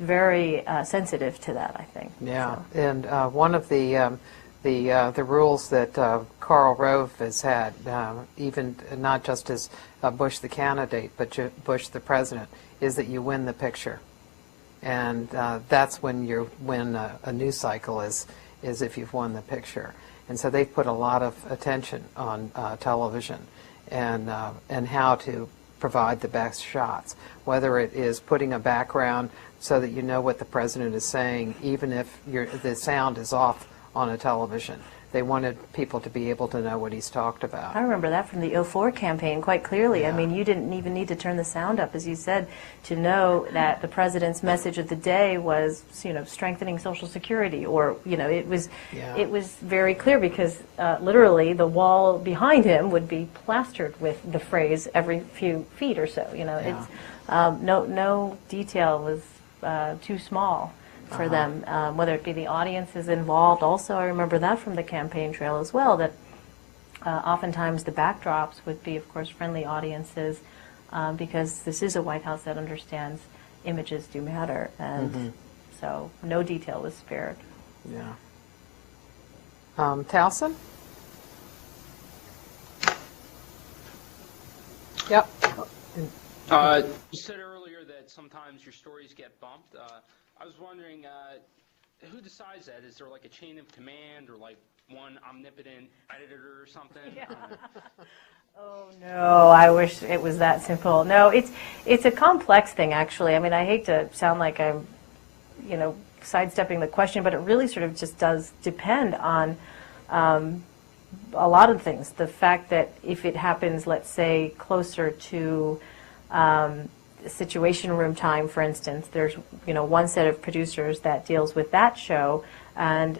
very sensitive to that, I think. Yeah, so. And one of the rules that Karl Rove has had, even not just as Bush the candidate, but Bush the president, is that you win the picture. And that's when you win a news cycle, is if you've won the picture. And so they've put a lot of attention on television and how to provide the best shots, whether it is putting a background so that you know what the president is saying, even if the sound is off on a television. They wanted people to be able to know what he's talked about. I remember that from the '04 campaign quite clearly. Yeah. I mean, you didn't even need to turn the sound up, as you said, to know that the president's message of the day was, strengthening Social Security, or, it was very clear because literally the wall behind him would be plastered with the phrase every few feet or so. It's no detail was too small for them, whether it be the audiences involved. Also, I remember that from the campaign trail as well, that oftentimes the backdrops would be, of course, friendly audiences, because this is a White House that understands images do matter, and so no detail was spared. Yeah. Towson? Yep. You said earlier that sometimes your stories get bumped. I was wondering, who decides that? Is there like a chain of command, or like one omnipotent editor or something? Yeah. Oh no, I wish it was that simple. No, it's a complex thing, actually. I mean, I hate to sound like I'm, sidestepping the question, but it really sort of just does depend on a lot of things. The fact that if it happens, let's say, closer to Situation Room time, for instance, there's one set of producers that deals with that show, and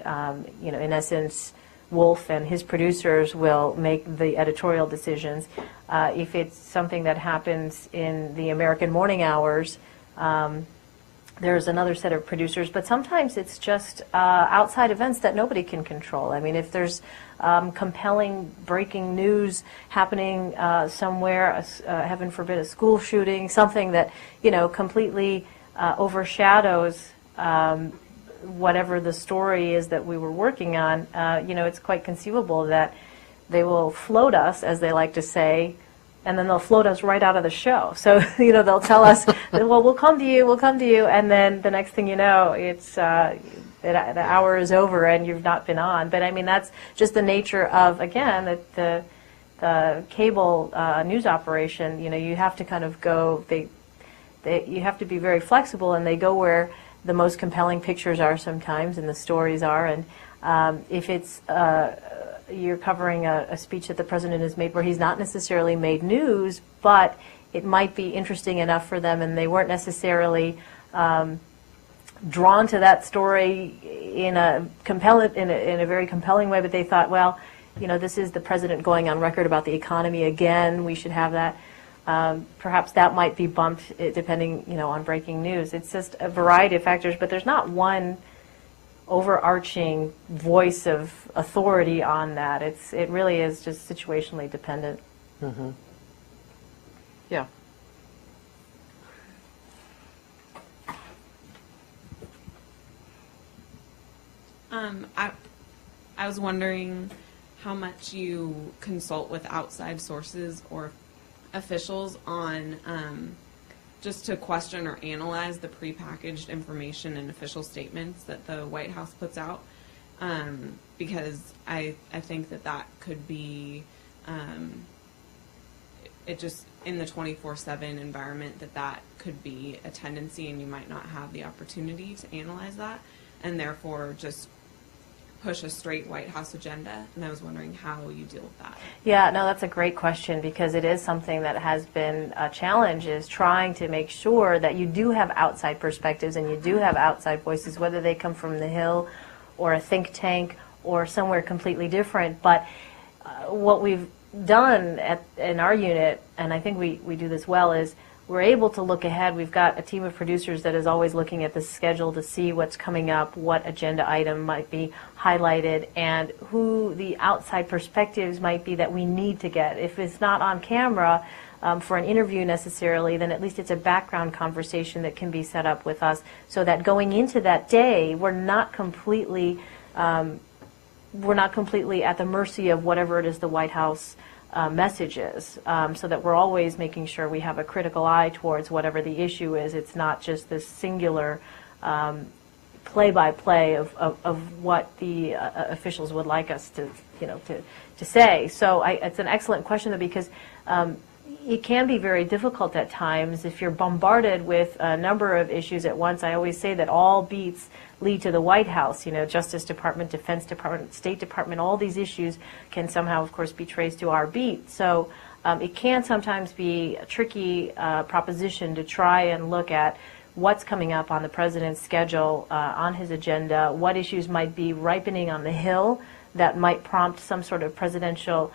in essence, Wolf and his producers will make the editorial decisions. If it's something that happens in the American morning hours, there's another set of producers, but sometimes it's just outside events that nobody can control. I mean, if there's compelling breaking news happening somewhere, heaven forbid a school shooting, something that, completely overshadows whatever the story is that we were working on, it's quite conceivable that they will float us, as they like to say, and then they'll float us right out of the show. So, they'll tell us, well, we'll come to you, and then the next thing you know, it's the hour is over and you've not been on. But I mean, that's just the nature of, again, the cable news operation. You have to kind of go, you have to be very flexible, and they go where the most compelling pictures are sometimes, and the stories are. And if it's you're covering a speech that the president has made where he's not necessarily made news, but it might be interesting enough for them, and they weren't necessarily drawn to that story in a very compelling way, but they thought, well, this is the president going on record about the economy again, we should have that. Perhaps that might be bumped depending, on breaking news. It's just a variety of factors, but there's not one overarching voice of authority on that. It really is just situationally dependent. Mm-hmm. Yeah. I was wondering how much you consult with outside sources or officials on just to question or analyze the prepackaged information and official statements that the White House puts out, because I think that could be it just in the 24/7 environment that could be a tendency, and you might not have the opportunity to analyze that, and therefore just push a straight White House agenda. And I was wondering how you deal with that. Yeah, no, that's a great question, because it is something that has been a challenge, is trying to make sure that you do have outside perspectives and you do have outside voices, whether they come from the Hill or a think tank or somewhere completely different. But what we've done in our unit, and I think we do this well, is we're able to look ahead. We've got a team of producers that is always looking at the schedule to see what's coming up, what agenda item might be highlighted, and who the outside perspectives might be that we need to get. If it's not on camera for an interview necessarily, then at least it's a background conversation that can be set up with us, so that going into that day, we're not completely at the mercy of whatever it is the White House messages, so that we're always making sure we have a critical eye towards whatever the issue is. It's not just this singular play-by-play of what the officials would like us to, to say. So it's an excellent question, though, because it can be very difficult at times if you're bombarded with a number of issues at once. I always say that all beats lead to the White House. Justice Department, Defense Department, State Department, all these issues can somehow, of course, be traced to our beat. So it can sometimes be a tricky proposition to try and look at what's coming up on the president's schedule, on his agenda, what issues might be ripening on the Hill that might prompt some sort of presidential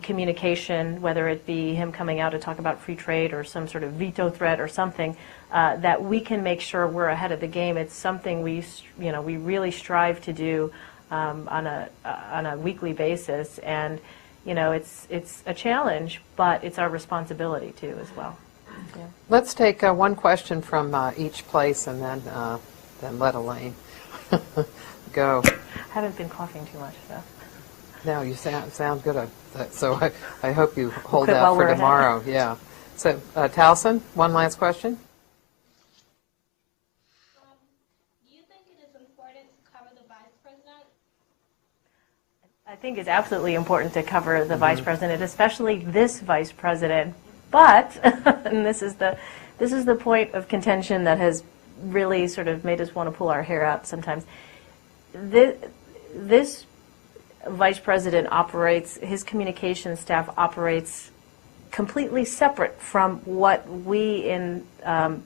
communication, whether it be him coming out to talk about free trade or some sort of veto threat or something, that we can make sure we're ahead of the game. It's something we really strive to do on a weekly basis, and it's a challenge, but it's our responsibility too as well. Yeah. Let's take one question from each place, and then let Elaine go. I haven't been coughing too much, so. No, you sound good. So I hope you hold Good out while for we're tomorrow. Yeah. So Taliesin, one last question. Do you think it is important to cover the vice president? I think it's absolutely important to cover the vice president, especially this vice president. But, and this is the point of contention that has really sort of made us want to pull our hair out sometimes. This vice president operates, his communication staff operates completely separate from what we on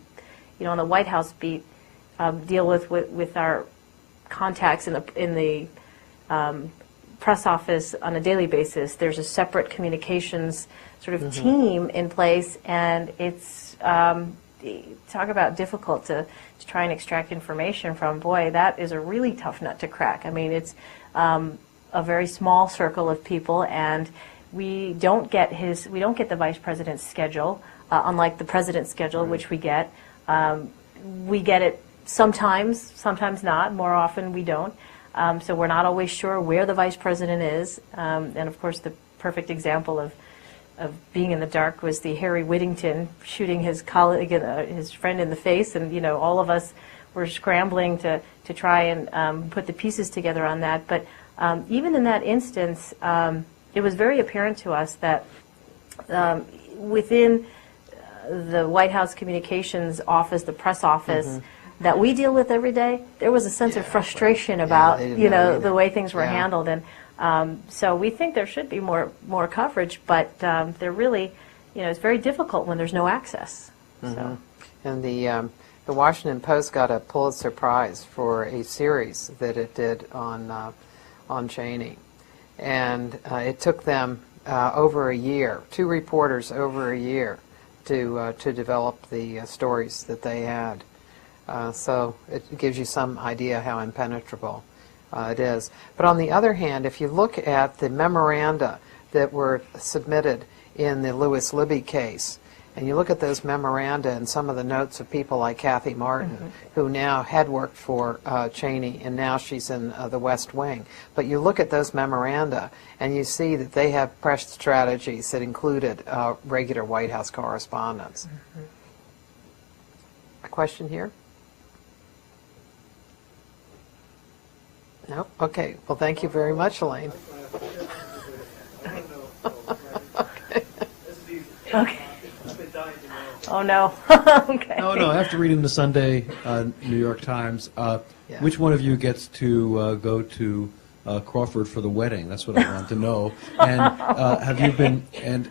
the White House beat deal with our contacts in the press office on a daily basis. There's a separate communications sort of team in place, and it's talk about difficult to try and extract information from. Boy, that is a really tough nut to crack. I mean, it's a very small circle of people, and we don't get the vice president's schedule, unlike the president's schedule, which we get. We get it sometimes not. More often we don't. So we're not always sure where the vice president is. And of course, the perfect example of being in the dark was the Harry Whittington shooting his colleague, his friend in the face, and all of us were scrambling to try and put the pieces together on that. But even in that instance, it was very apparent to us that within the White House Communications Office, the press office, that we deal with every day, there was a sense of frustration about the way things were handled, and so we think there should be more coverage, but they're really, it's very difficult when there's no access. So. And the Washington Post got a Pulitzer Prize for a series that it did on Cheney, and it took them over a year, 2 reporters over a year, to develop the stories that they had. So it gives you some idea how impenetrable it is. But on the other hand, if you look at the memoranda that were submitted in the Lewis Libby case, and you look at those memoranda and some of the notes of people like Kathy Martin, who now had worked for Cheney, and now she's in the West Wing. But you look at those memoranda, and you see that they have press strategies that included regular White House correspondence. A question here? No? Okay. Well, thank you very much, Elaine. Okay. Oh, no. Okay. No, after reading the Sunday New York Times, which one of you gets to go to Crawford for the wedding? That's what I want to know. And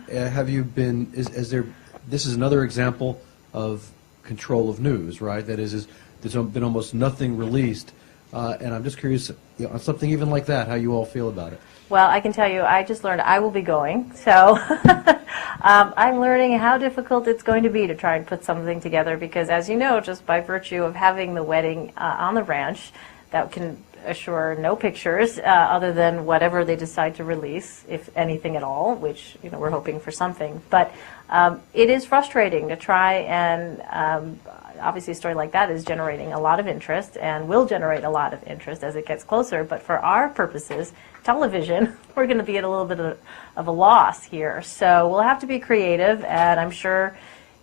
have you been, is there, this is another example of control of news, right? That is there's been almost nothing released. And I'm just curious, on something even like that, how you all feel about it. Well, I can tell you, I just learned I will be going, so I'm learning how difficult it's going to be to try and put something together, because as you know, just by virtue of having the wedding on the ranch, that can assure no pictures other than whatever they decide to release, if anything at all, which we're hoping for something. But it is frustrating to try and obviously a story like that is generating a lot of interest and will generate a lot of interest as it gets closer. But for our purposes, television, we're going to be at a little bit of a loss here. So we'll have to be creative, and I'm sure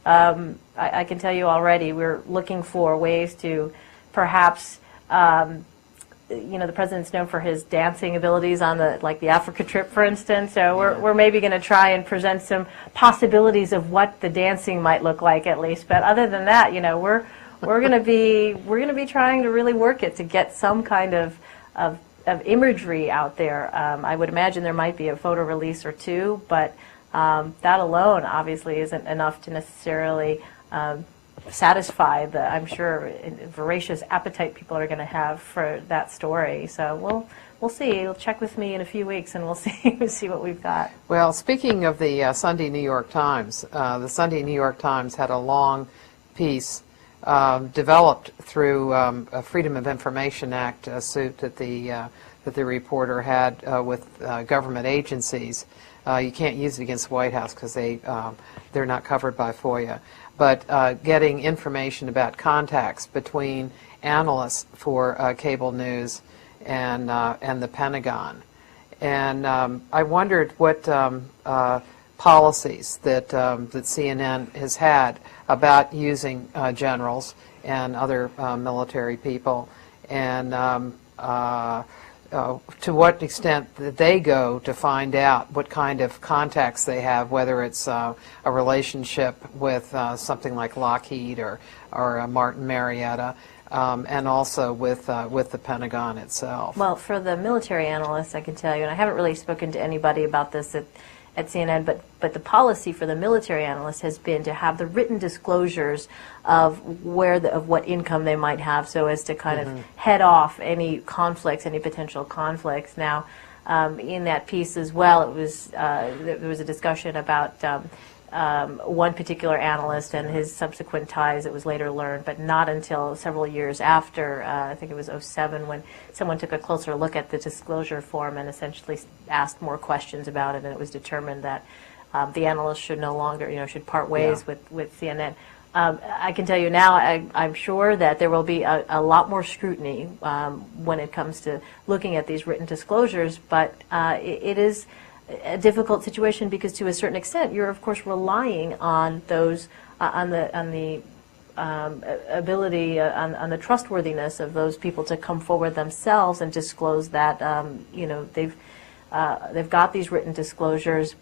I can tell you already we're looking for ways to perhaps the president's known for his dancing abilities on the Africa trip, for instance. So we're maybe going to try and present some possibilities of what the dancing might look like, at least. But other than that, we're going to be trying to really work it to get some kind of imagery out there. I would imagine there might be a photo release or two, but that alone obviously isn't enough to necessarily satisfy the, I'm sure, voracious appetite people are going to have for that story. So we'll see. You'll check with me in a few weeks, and we'll see what we've got. Well, speaking of the Sunday New York Times, the Sunday New York Times had a long piece developed through a Freedom of Information Act suit that the reporter had with government agencies. You can't use it against the White House because they're not covered by FOIA. But getting information about contacts between analysts for cable news and the Pentagon. And I wondered what policies that CNN has had about using generals and other military people, and to what extent that they go to find out what kind of contacts they have, whether it's a relationship with something like Lockheed or Martin Marietta, and also with the Pentagon itself. Well, for the military analysts, I can tell you, and I haven't really spoken to anybody about this at CNN, but the policy for the military analysts has been to have the written disclosures of what income they might have, so as to kind of head off any conflicts, any potential conflicts. Now, in that piece as well, there was a discussion about one particular analyst and his subsequent ties. It was later learned, but not until several years after, I think it was '07, when someone took a closer look at the disclosure form and essentially asked more questions about it, and it was determined that the analyst should no longer, should part ways with CNN. I can tell you now, I'm sure that there will be a lot more scrutiny when it comes to looking at these written disclosures, but it is a difficult situation because, to a certain extent, you're of course relying on those on the ability, on the trustworthiness of those people to come forward themselves and disclose that they've got these written disclosures,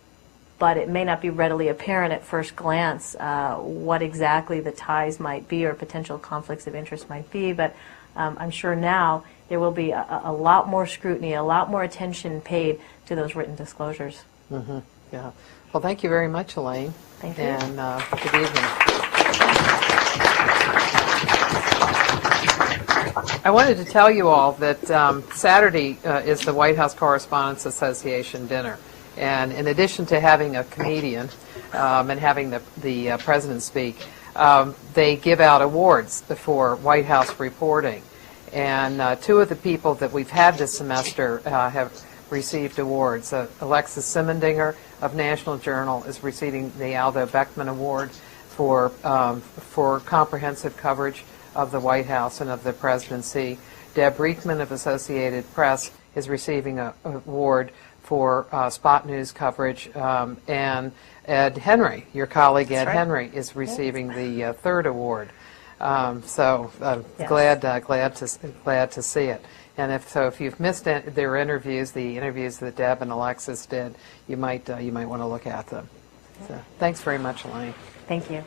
but it may not be readily apparent at first glance what exactly the ties might be or potential conflicts of interest might be. But I'm sure now there will be a lot more scrutiny, a lot more attention paid to those written disclosures. Mm-hmm. Yeah. Well, thank you very much, Elaine. Thank you. And good evening. I wanted to tell you all that Saturday is the White House Correspondents Association dinner. And in addition to having a comedian and having the president speak, they give out awards for White House reporting. And two of the people that we've had this semester have received awards. Alexis Simendinger of National Journal is receiving the Aldo Beckman Award for comprehensive coverage of the White House and of the presidency. Deb Reekman of Associated Press is receiving an award for spot news coverage, and Ed Henry, your colleague Ed Henry, is receiving the third award. Yes. Glad to see it. And if you've missed their interviews, the interviews that Deb and Alexis did, you might want to look at them. So, thanks very much, Elaine. Thank you.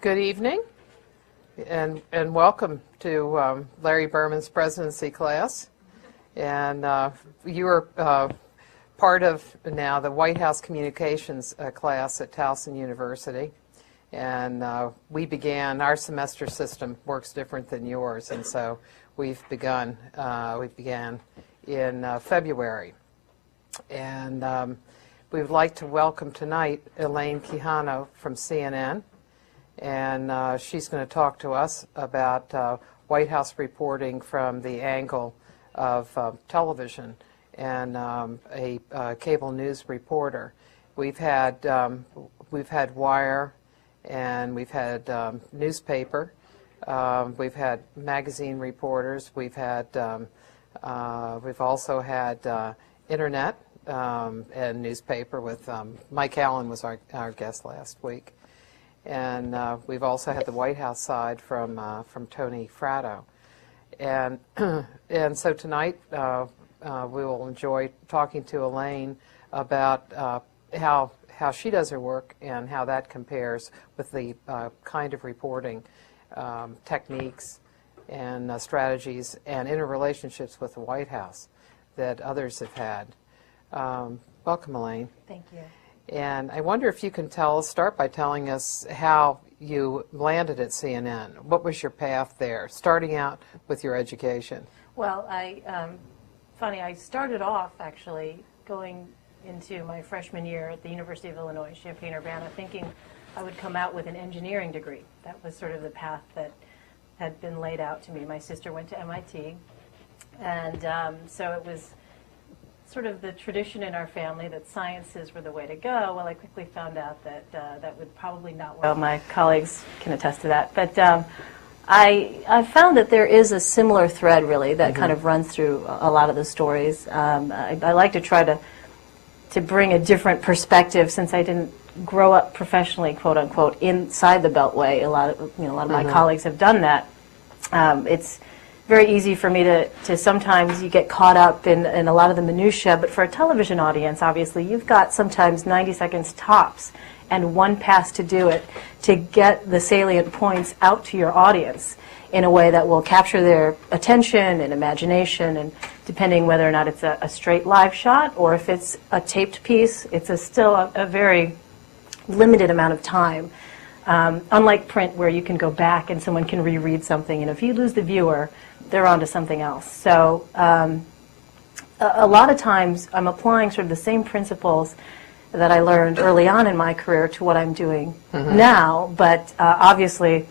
Good evening, and welcome to Larry Berman's presidency class. And you are part of now the White House Communications class at Towson University. And we began, our semester system works different than yours, and so we began in February. And we would like to welcome tonight Elaine Quijano from CNN. And she's going to talk to us about White House reporting from the angle of television and a cable news reporter. We've had Wire, and we've had newspaper. We've had magazine reporters. We've also had internet and newspaper with Mike Allen was our guest last week. And we've also had the White House side from Tony Fratto. And, and so tonight we will enjoy talking to Elaine about how she does her work and how that compares with the kind of reporting techniques and strategies and interrelationships with the White House that others have had. Welcome, Elaine. Thank you. And I wonder if you can start by telling us how you landed at CNN. What was your path there, starting out with your education? Well, I started off actually going into my freshman year at the University of Illinois, Champaign-Urbana, thinking I would come out with an engineering degree. That was sort of the path that had been laid out to me. My sister went to MIT, and so it was sort of the tradition in our family that sciences were the way to go. Well, I quickly found out that that would probably not work. Well, my colleagues can attest to that. But I found that there is a similar thread, really, that kind of runs through a lot of the stories. I like to try to bring a different perspective, since I didn't grow up professionally, quote unquote, inside the Beltway. A lot of my colleagues have done that. It's very easy for me to sometimes you get caught up in a lot of the minutia, but for a television audience, obviously, you've got sometimes 90 seconds tops and one pass to do it, to get the salient points out to your audience in a way that will capture their attention and imagination, and depending whether or not it's a straight live shot or if it's a taped piece, it's still a very limited amount of time. Unlike print, where you can go back and someone can reread something, and if you lose the viewer, they're on to something else. So a lot of times I'm applying sort of the same principles that I learned early on in my career to what I'm doing now, but obviously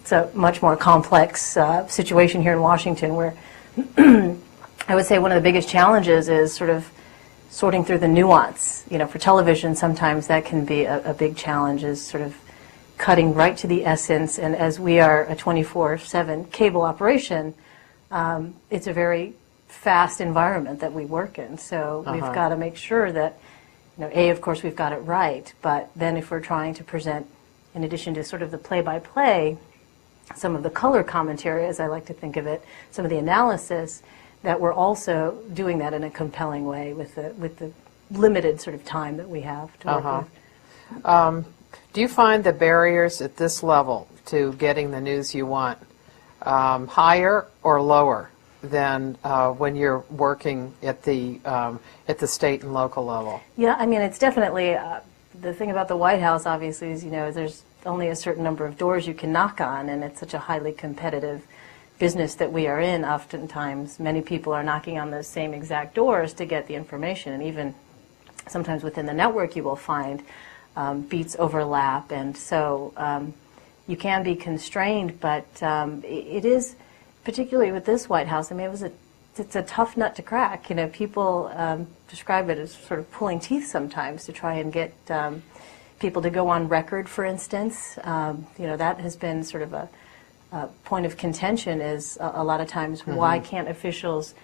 it's a much more complex situation here in Washington, where I would say one of the biggest challenges is sort of sorting through the nuance. You know, for television, sometimes that can be a big challenge, is sort of cutting right to the essence. And as we are a 24/7 cable operation, it's a very fast environment that we work in. So we've got to make sure that, of course, we've got it right. But then if we're trying to present, in addition to sort of the play-by-play, some of the color commentary, as I like to think of it, some of the analysis, that we're also doing that in a compelling way with the limited sort of time that we have to work with. Do you find the barriers at this level to getting the news you want higher or lower than when you're working at the state and local level? Yeah, I mean, it's definitely the thing about the White House, obviously, is there's only a certain number of doors you can knock on, and it's such a highly competitive business that we are in. Oftentimes, many people are knocking on those same exact doors to get the information, and even sometimes within the network, you will find beats overlap, and so you can be constrained. But it is, particularly with this White House, I mean, it's a tough nut to crack. People describe it as sort of pulling teeth sometimes to try and get people to go on record, for instance. That has been sort of a point of contention, is a lot of times why can't officials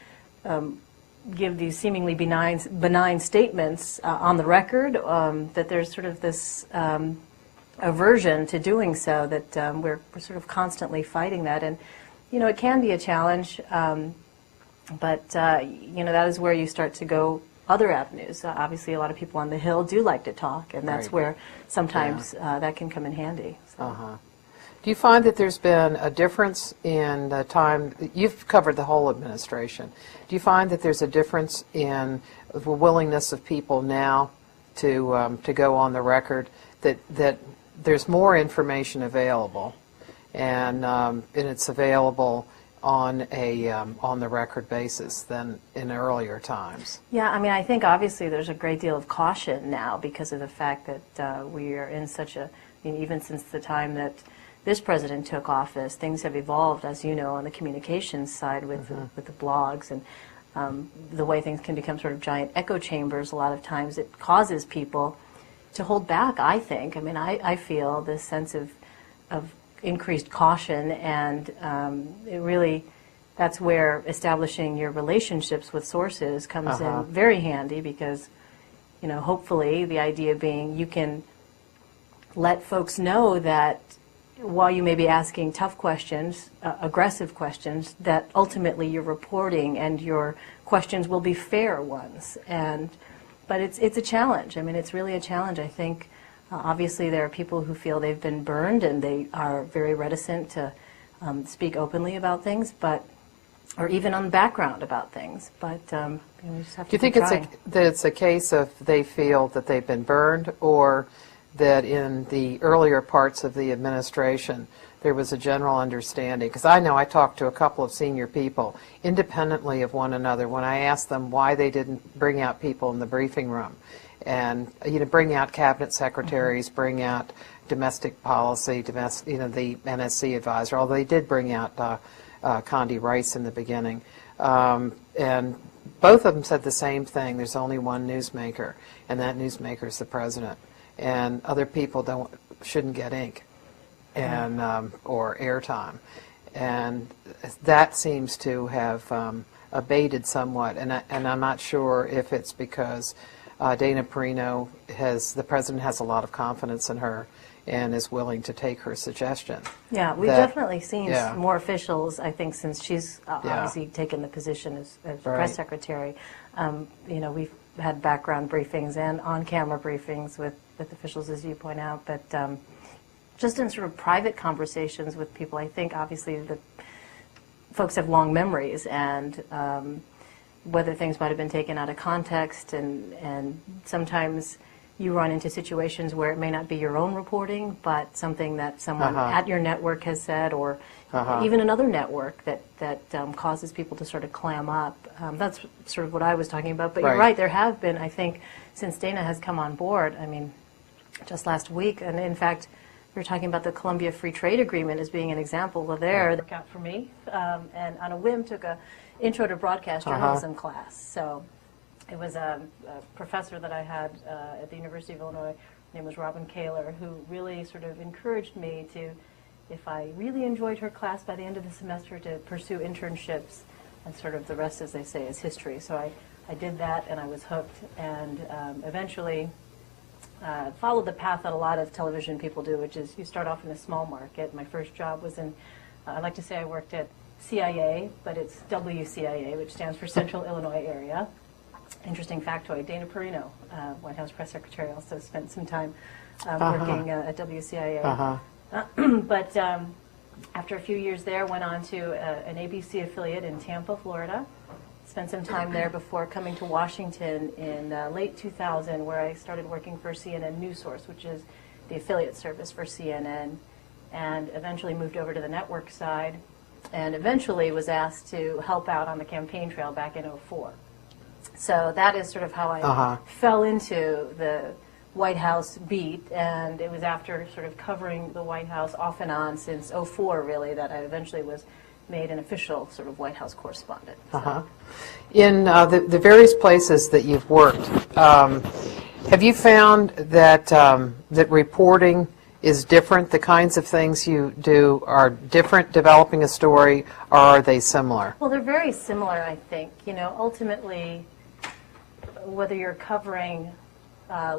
give these seemingly benign statements on the record, that there's sort of this aversion to doing so, that we're sort of constantly fighting that. And, it can be a challenge, but, that is where you start to go other avenues. Obviously, a lot of people on the Hill do like to talk, and that's where sometimes that can come in handy. So. Do you find that there's been a difference in the time? You've covered the whole administration. Do you find that there's a difference in the willingness of people now to go on the record, that there's more information available, and it's available on the record basis than in earlier times? Yeah, I mean, I think obviously there's a great deal of caution now because of the fact that we are in such a, even since the time that this president took office, things have evolved, as you know, on the communications side with the blogs, and the way things can become sort of giant echo chambers. A lot of times it causes people to hold back, I think. I mean, I feel this sense of increased caution, and it really, that's where establishing your relationships with sources comes in very handy, because, hopefully the idea being you can let folks know that while you may be asking tough questions, aggressive questions, that ultimately you're reporting and your questions will be fair ones. But it's a challenge. I mean, it's really a challenge. I think obviously there are people who feel they've been burned and they are very reticent to speak openly about things, or even on background about things. But we just have to Do you think keep trying. that it's a case of they feel that they've been burned, or that in the earlier parts of the administration there was a general understanding? Because I know I talked to a couple of senior people independently of one another when I asked them why they didn't bring out people in the briefing room and bring out cabinet secretaries, bring out domestic policy, the NSC advisor, although they did bring out Condi Rice in the beginning. And both of them said the same thing. There's only one newsmaker, and that newsmaker is the president. And other people shouldn't get ink and or airtime. And that seems to have abated somewhat. And I'm not sure if it's because Dana Perino the president has a lot of confidence in her and is willing to take her suggestion. Yeah, we've definitely seen yeah. more officials, I think, since she's obviously taken the position as Right. press secretary. We've had background briefings and on-camera briefings with officials, as you point out, but just in sort of private conversations with people, I think obviously the folks have long memories, and whether things might have been taken out of context, and sometimes you run into situations where it may not be your own reporting, but something that someone at your network has said, or even another network that causes people to sort of clam up. That's sort of what I was talking about. But you're right, there have been, I think, since Dana has come on board, I mean, just last week, and in fact, we were talking about the Columbia Free Trade Agreement as being an example. Well, there, that worked out for me, and on a whim took a intro to broadcast journalism class. So it was a professor that I had at the University of Illinois. Her name was Robin Kaler, who really sort of encouraged me to, if I really enjoyed her class by the end of the semester, to pursue internships, and sort of the rest, as they say, is history. So I did that, and I was hooked, and eventually followed the path that a lot of television people do, which is you start off in a small market. My first job was in, I like to say I worked at CIA, but it's WCIA, which stands for Central Illinois Area. Interesting factoid, Dana Perino, White House press secretary, also spent some time working at WCIA. But after a few years there, went on to an ABC affiliate in Tampa, Florida. Spent some time there before coming to Washington in late 2000, where I started working for CNN News Source, which is the affiliate service for CNN, and eventually moved over to the network side, and eventually was asked to help out on the campaign trail back in '04. So that is sort of how I fell into the White House beat, and it was after sort of covering the White House off and on since '04, really, that I eventually was made an official sort of White House correspondent. So. In the various places that you've worked, have you found that that reporting is different? The kinds of things you do are different, developing a story, or are they similar? Well, they're very similar, I think. Ultimately, whether you're covering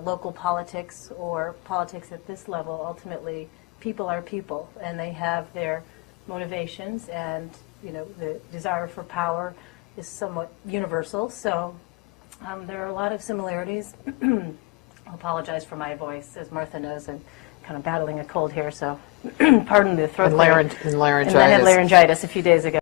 local politics or politics at this level, ultimately, people are people, and they have their motivations, and the desire for power is somewhat universal. So there are a lot of similarities. I apologize for my voice, as Martha knows. I'm kind of battling a cold here, so pardon the throat. And laryngitis. And I had laryngitis a few days ago.